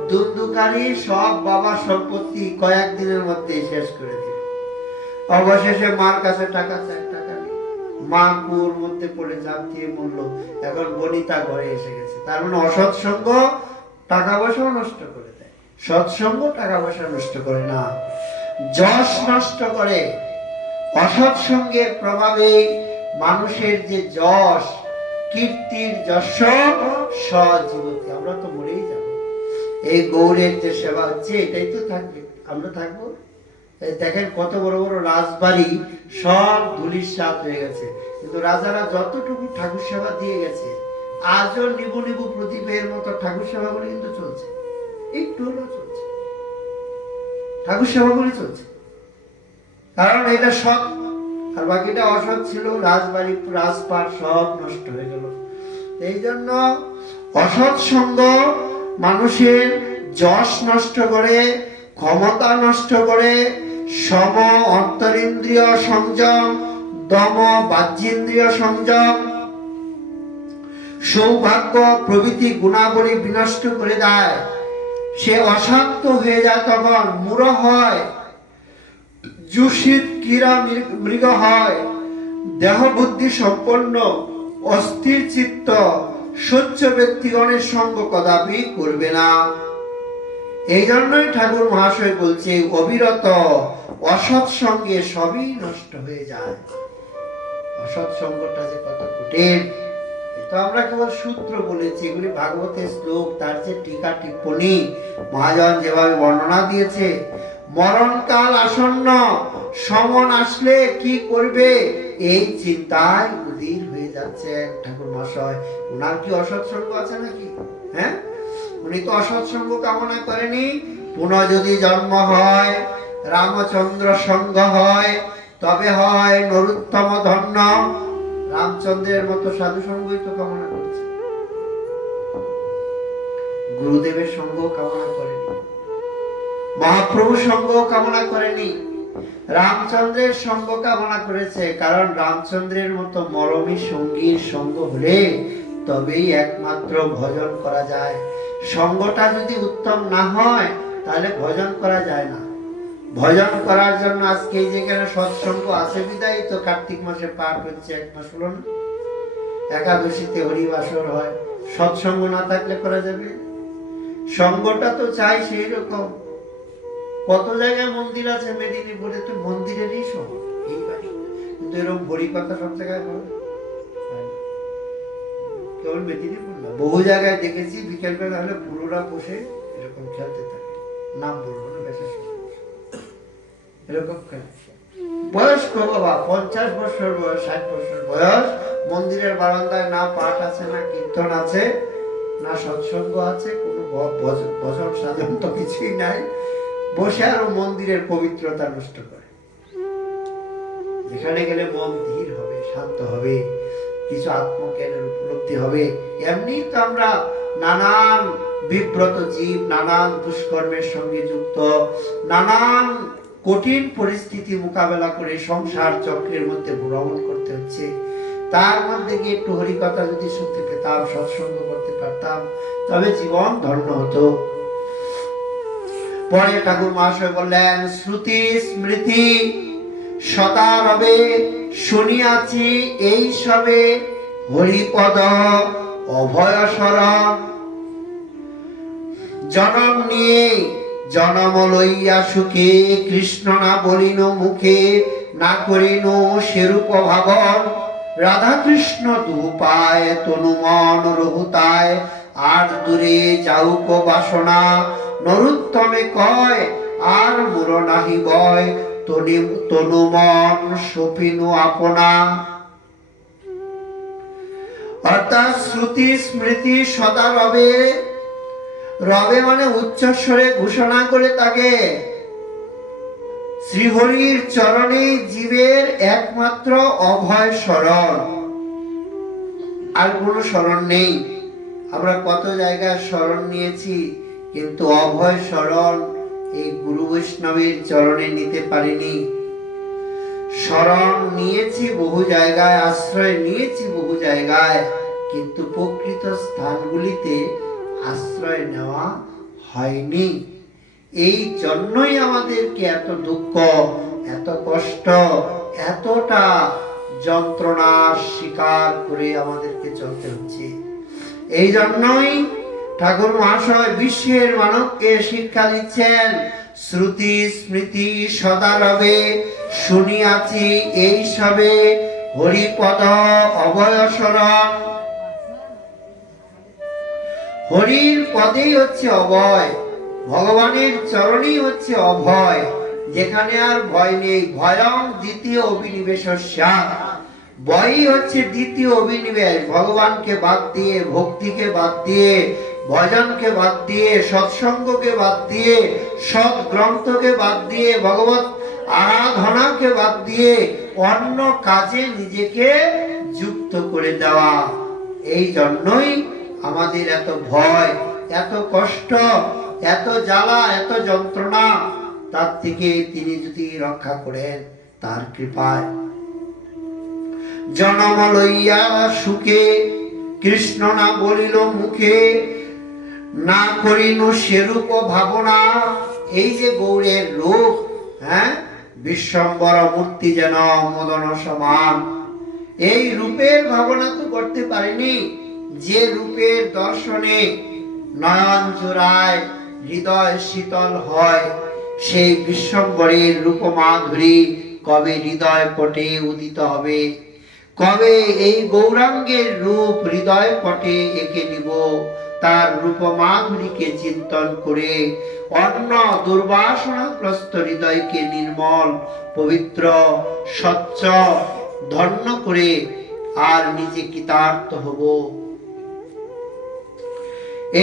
দুন্দুকারী সব বাবার সম্পত্তি কয়েকদিনের মধ্যে শেষ করে দিল। অবশেষে মার কাছে টাকা চায়, টাকা নেই, মা কুয়োর মধ্যে পড়ে ঝাঁপ দিয়ে মরল। এখন বনিতা ঘরে এসে গেছে। তার মানে অসৎ সঙ্গ টাকা পয়সাও নষ্ট করে দেয়, সৎসঙ্গ টাকা পয়সা নষ্ট করে না, যশ নষ্ট করে। অসৎ সঙ্গের প্রভাবে মানুষের যে যশ, কীর্তির যশ সজীবতি, আমরা তো মরেই যাব। এই গৌরের যে সেবা হচ্ছে এটাই তো থাকবে, আমরা থাকবো। দেখেন কত বড় বড় রাজবাড়ি সব ধুলিস্যাৎ হয়ে গেছে, কিন্তু রাজারা যতটুকু ঠাকুর সেবা দিয়ে গেছে, আজও নিবু নিবু প্রদীপের মতো ঠাকুর সেবাগুলি কিন্তু চলছে, একটু হলেও চলছে, ঠাকুর সেবাগুলি চলছে। কারণ এটা সৎ, আর বাকিটা অসৎ ছিল, রাজবাড়ি রাজপাট সব নষ্ট হয়ে গেল। এই জন্য অসৎ সঙ্গ মানুষের যশ নষ্ট করে, ক্ষমতা নষ্ট করে, সম অন্তরিন্দ্রিয় সংযম, দম বাহ্যেন্দ্রিয় সংযম, সৌভাগ্য প্রভৃতি গুণাবলী বিনষ্ট করে দেয়। সে অশান্ত হয়ে যায়, তখন মূঢ় হয়, জুষিত ক্রীড়া মৃগ হয়, দেহ বুদ্ধি সম্পন্ন অস্থির চিত্ত সহ্য ব্যক্তিগণের সঙ্গ কদাপি করবে না। এই জন্যই ঠাকুর মহাশয় বলছে, অবিরত অসৎ সঙ্গে সবই নষ্ট হয়ে যায়। অসৎ সঙ্গটা যে কত কঠিন, এটা আমরা কেবল সূত্র বলেছি, এগুলি ভাগবতের শ্লোক, তার যে টিকা টিপ্পণী মহাজন যেভাবে বর্ণনা দিয়েছে। মরণকাল আসন্ন, সমন আসলে কি করবে এই চিন্তায় উদির হয়ে যাচ্ছেন ঠাকুর মহাশয়। ওনার কি অসৎ সঙ্গ আছে নাকি? হ্যাঁ, উনি তো অসৎ সঙ্গ কামনা করেনি। পুনঃ যদি জন্ম হয়, রামচন্দ্র সঙ্গ হয়, তবে হয় নরোত্তম ধন্য। রামচন্দ্রের মতো সাধু সঙ্গই তো কামনা করছে, গুরুদেবের সঙ্গ কামনা করেনি, মহাপ্রভু সঙ্গ কামনা করেনি, রামচন্দ্রের সঙ্গ কামনা করেছে। কারণ রামচন্দ্রের মতো মরমী সঙ্গীর সঙ্গ হলে তবেই একমাত্র ভজন করা যায়। সঙ্গটা যদি উত্তম না হয় তাহলে ভজন করা যায় না। ভজন করার জন্য আজকে যেখানে সৎসঙ্গ আছে বিদায় তো কার্তিক মাসে পাঠ হচ্ছে, এক মাস হলো না, একাদশীতে হরিবাসর হয়। সৎসঙ্গ না থাকলে করা যাবে? সঙ্গটা তো চাই সেই রকম। কত জায়গায় মন্দির আছে মেদিনীপুরে, তো মন্দিরেরই শহর এই বাড়ি, কিন্তু এরকম বড়ি কথা সব জায়গায় হয় কেবল মেদিনীপুর না, বহু জায়গায় দেখেছি বিকেলবেলা হলে বুড়োরা বসে এরকম খেলতে থাকে, নাম বলবো না, বেশি এরকম খেলছে। বয়স্ক বাবা, 50 বছর বয়স, 60 বছর বয়স, মন্দিরের বারান্দায় না পাঠ আছে, না কীর্তন আছে, না সৎসঙ্গ আছে, কোনো ভজন সাধন তো কিছুই নাই, বসে আরো মন্দিরের পবিত্রতা নষ্ট করে। যেখানে গেলে মন ধীর হবে, শান্ত হবে, কিছু আত্মজ্ঞানের উপলব্ধি হবে। এমনি তো আমরা নানান বিব্রত জীব, নানান দুষ্কর্মের সঙ্গে যুক্ত, নানান কঠিন পরিস্থিতি মোকাবেলা করে সংসার চক্রের মধ্যে ভ্রমণ করতে হচ্ছে। তার মধ্যে গিয়ে একটু হরিকথা যদি শুনতে পেতাম, সৎসঙ্গ করতে পারতাম, তবে জীবন ধন্য হতো। পরে ঠাকুর মহাশয় বললেন, শ্রুতি স্মৃতি সদা রবে শুনিয়াছি এই সবে, হরিপদ অভয় শরণ। জনম নিয়ে জনম লইয়া সুখে, কৃষ্ণ না বলিন মুখে, না করিন সেরূপ ভাবন। রাধা কৃষ্ণ দুপায় তনু মন রহুতায়, আর দূরে যাউক বাসনা। নরুত্তমে কয় আর মুর নাহি বয়, তনু মন সপিনু আপনা। অর্থাৎ শ্রুতি স্মৃতি সদা রবে, রবে মানে উচ্চস্বরে ঘোষণা করে তাকে। শ্রীহরির চরণে জীবের একমাত্র অভয় শরণ, আর কোনো শরণ নেই। আমরা কত জায়গায় শরণ নিয়েছি, কিন্তু অভয় শরণ এই গুরু বৈষ্ণবের চরণে নিতে পারিনি। শরণ নিয়েছি বহু জায়গায়, আশ্রয় নিয়েছি বহু জায়গায়, কিন্তু প্রকৃত স্থানগুলিতে আশ্রয় নেওয়া হয়নি। এই জন্যই আমাদেরকে এত দুঃখ, এত কষ্ট, এতটা যন্ত্রণার শিকার করে আমাদেরকে চলতে হচ্ছে। এই জন্যই ঠাকুর মহাশয় বিশ্বের মানবকে শিক্ষা দিচ্ছেন, শ্রুতি স্মৃতি সদা রবে শুনিয়াছি এই সবে, হরিপদ অভয় শরণ। হরির পদেই হচ্ছে অভয়, ভগবানের চরণই হচ্ছে অভয়, যেখানে আর ভয় নেই। ভয়ং দ্বিতীয় অভিনিবেশস্যা, ভয়ই হচ্ছে দ্বিতীয় অভিনিবেশ। ভগবানকে বাদ দিয়ে, ভক্তিকে বাদ দিয়ে, ভজনকে বাদ দিয়ে, সৎসঙ্গকে বাদ দিয়ে, সৎ গ্রন্থকে বাদ দিয়ে, ভগবত আরাধনাকে বাদ দিয়ে অন্য কাজে নিজেকে যুক্ত করে দেওয়া। এই জন্যই আমাদের এত ভয়, এত কষ্ট, এত জ্বালা, এত যন্ত্রণা। তার থেকে তিনি যদি রক্ষা করেন তার কৃপায়। জনম লইয়া সুখে, কৃষ্ণ না বলিল মুখে, না করিল সেরূপ ভাবনা। এই যে গৌরের রূপ, বিশ্বম্বর মূর্তি যেন মদন সমান, এই রূপের ভাবনা তো করতে পারিনি। যে রূপের দর্শনে নয়ন জোড়ায়, হৃদয় শীতল হয়, সেই বিশ্বম্বরের রূপমাধুরী কবে হৃদয় পটে উদিত হবে? কবে এই গৌরাঙ্গের রূপ হৃদয় পটে এঁকে নিব? তার রূপমাধুরীকে চিন্তন করে অন্য দুর্বাসনাগ্রস্ত হৃদয়কে নির্মল, পবিত্র, স্বচ্ছ, ধন্য করে আর নিজে কৃতার্থ হব।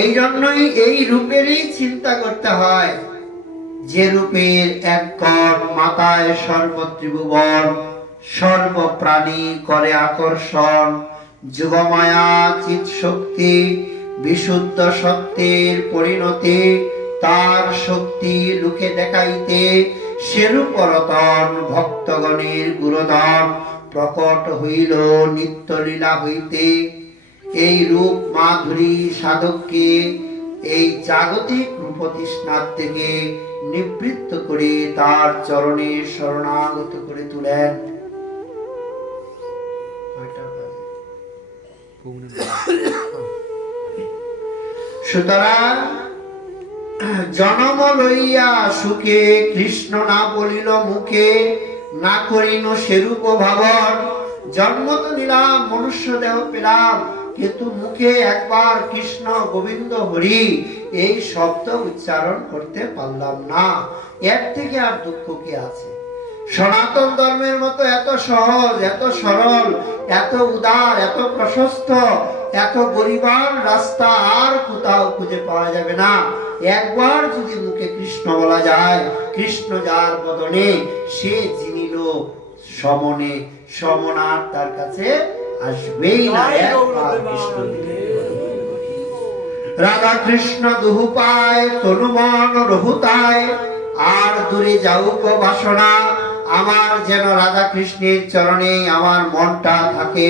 এই জন্যই এই রূপেরই চিন্তা করতে হয়, যে রূপের এক কণ মাথায় সর্বত্রিভুবন, সর্বপ্রাণী করে আকর্ষণ। যুগমায়া চিৎ শক্তি, বিশুদ্ধ সত্যের পরিণতি, তার শক্তি লোকে দেখাইতে সেরূপ রতন ভক্তগণের গুরুধন প্রকট হইল নিত্য লীলা হইতে। এই রূপ মাধুরী সাধককে এই জাগতিক রূপতৃষ্ণার থেকে নিবৃত্ত করে তার চরণে শরণাগত করে তুলেন। সুতরাং জনম লইয়া সুখে কৃষ্ণ না বলিল মুখে, না করিল সেরূপ ভাবন। জন্ম তো নিলাম, মনুষ্য দেহ পেলাম, কিন্তু মুখে একবার কৃষ্ণ গোবিন্দ হরি এই শব্দ উচ্চারণ করতে পারলাম না। এর থেকে আর দুঃখ কি আছে? সনাতন ধর্মের মতো এত সহজ, এত সরল, এত উদার, এত প্রশস্ত, এত গরিবার রাস্তা আর কোথাও খুঁজে পাওয়া যাবে না। একবার যদি মুখে কৃষ্ণ বলা যায়, কৃষ্ণ যার বদনে সে জিনিল সমনে, সমনার তার কাছে আসবেই না। একবার কৃষ্ণ রাধা কৃষ্ণ দুহু পায়, তনু মন রহুতায়, আর দূরে যাউক বাসনা। আমার যেন রাধা কৃষ্ণের চরণে আমার মনটা থাকে,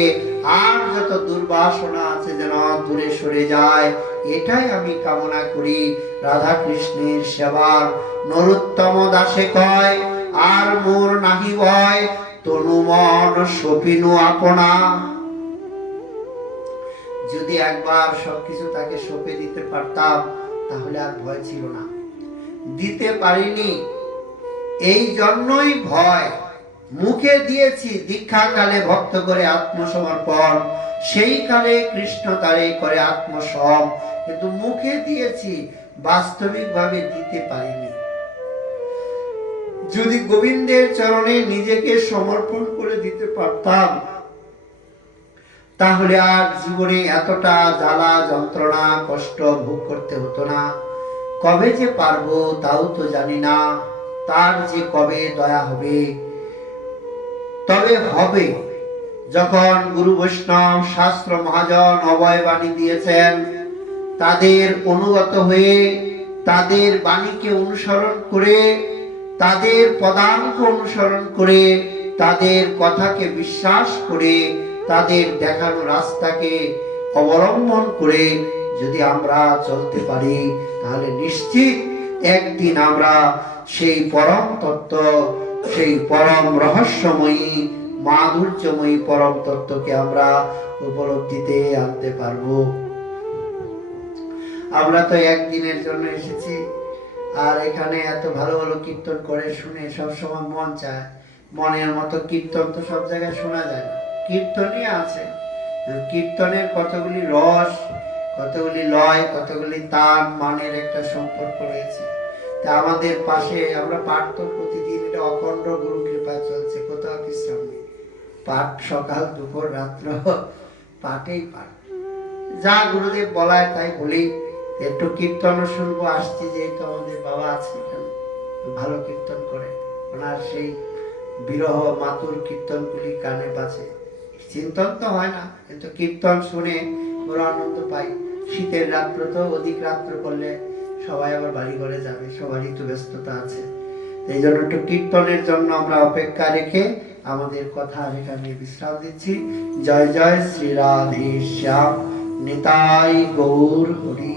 আর যত দুর্বাসনা আছে যেন দূরে সরে যায়। এটাই আমি কামনা করি। রাধা কৃষ্ণের সেবার নরোত্তম দাসে কয়, আর মোর নাহি ভয়, তনু মন সপিনু আপনা। যদি একবার সবকিছু তাকে সঁপে দিতে পারতাম, তাহলে আর ভয় ছিল না। দিতে পারিনি, এই জন্যই ভয়। মুখে দিয়েছি দীক্ষা কালে ভক্ত করে আত্মসমর্পণ, সেই কালে কৃষ্ণ তারে করে আত্মসম, কিন্তু মুখে দিয়েছি, বাস্তবিক ভাবে দিতে পারিনি। যদি গোবিন্দের চরণে নিজেকে সমর্পণ করে দিতে পারতাম, তাহলে আর জীবনে এতটা জ্বালা যন্ত্রণা কষ্ট ভোগ করতে হতো না। কবে যে পারবো তাও তো জানি না, তার যে কবে দয়া হবে। তবে হবে যখন গুরু বৈষ্ণব শাস্ত্র মহাজন অভয় বাণী দিয়েছেন, তাদের অনুগত হয়ে, তাদের বাণীকে অনুসরণ করে, তাদের পদাঙ্ক অনুসরণ করে, তাদের কথাকে বিশ্বাস করে, তাদের দেখানো রাস্তাকে অবলম্বন করে যদি আমরা চলতে পারি, তাহলে নিশ্চিত একদিন আমরা সেই পরম তত্ত্ব, সেই পরম রহস্যময়ী মাধুর্যময়ী পরম তত্ত্বকে আমরা উপলব্ধিতে আনতে পারবো। আমরা তো একদিনের জন্য এসেছি, আর এখানে এত ভালো ভালো কীর্তন করে শুনে সবসময় মন চায়। মনের মতো কীর্তন তো সব জায়গায় শোনা যায় না। কীর্তনই আছে, কীর্তনের কতগুলি রস, কতগুলি লয়, কতগুলি তান মানের একটা সম্পর্ক রয়েছে। তা আমাদের পাশে আমরা পাঠ তো প্রতিদিন, এটা অখণ্ড গুরু কৃপায় চলছে, কোথাও বিশ্রাম নেই। পাঠ সকাল দুপুর রাত্র পাঠেই পাঠ। যা গুরুদেব বলায় তাই বলি। একটু কীর্তনও শুনবো, আসছি যেহেতু আমাদের বাবা আছে এখানে, ভালো কীর্তন করে, ওনার সেই বিরহ মাতুর কীর্তনগুলি কানে বাজে। চিন্তন তো হয় না, কিন্তু কীর্তন শুনে বড় আনন্দ পাই। শীতের রাত্র তো অধিক রাত্র করলে সবাই আবার বাড়ি ঘরে যাবে, সবারই তো ব্যস্ততা আছে। এই জন্য একটু কীর্তনের জন্য আমরা অপেক্ষা রেখে আমাদের কথা এখানে বিশ্রাম দিচ্ছি। জয় জয় শ্রী রাধে শ্যাম, নিতাই গৌর হরি।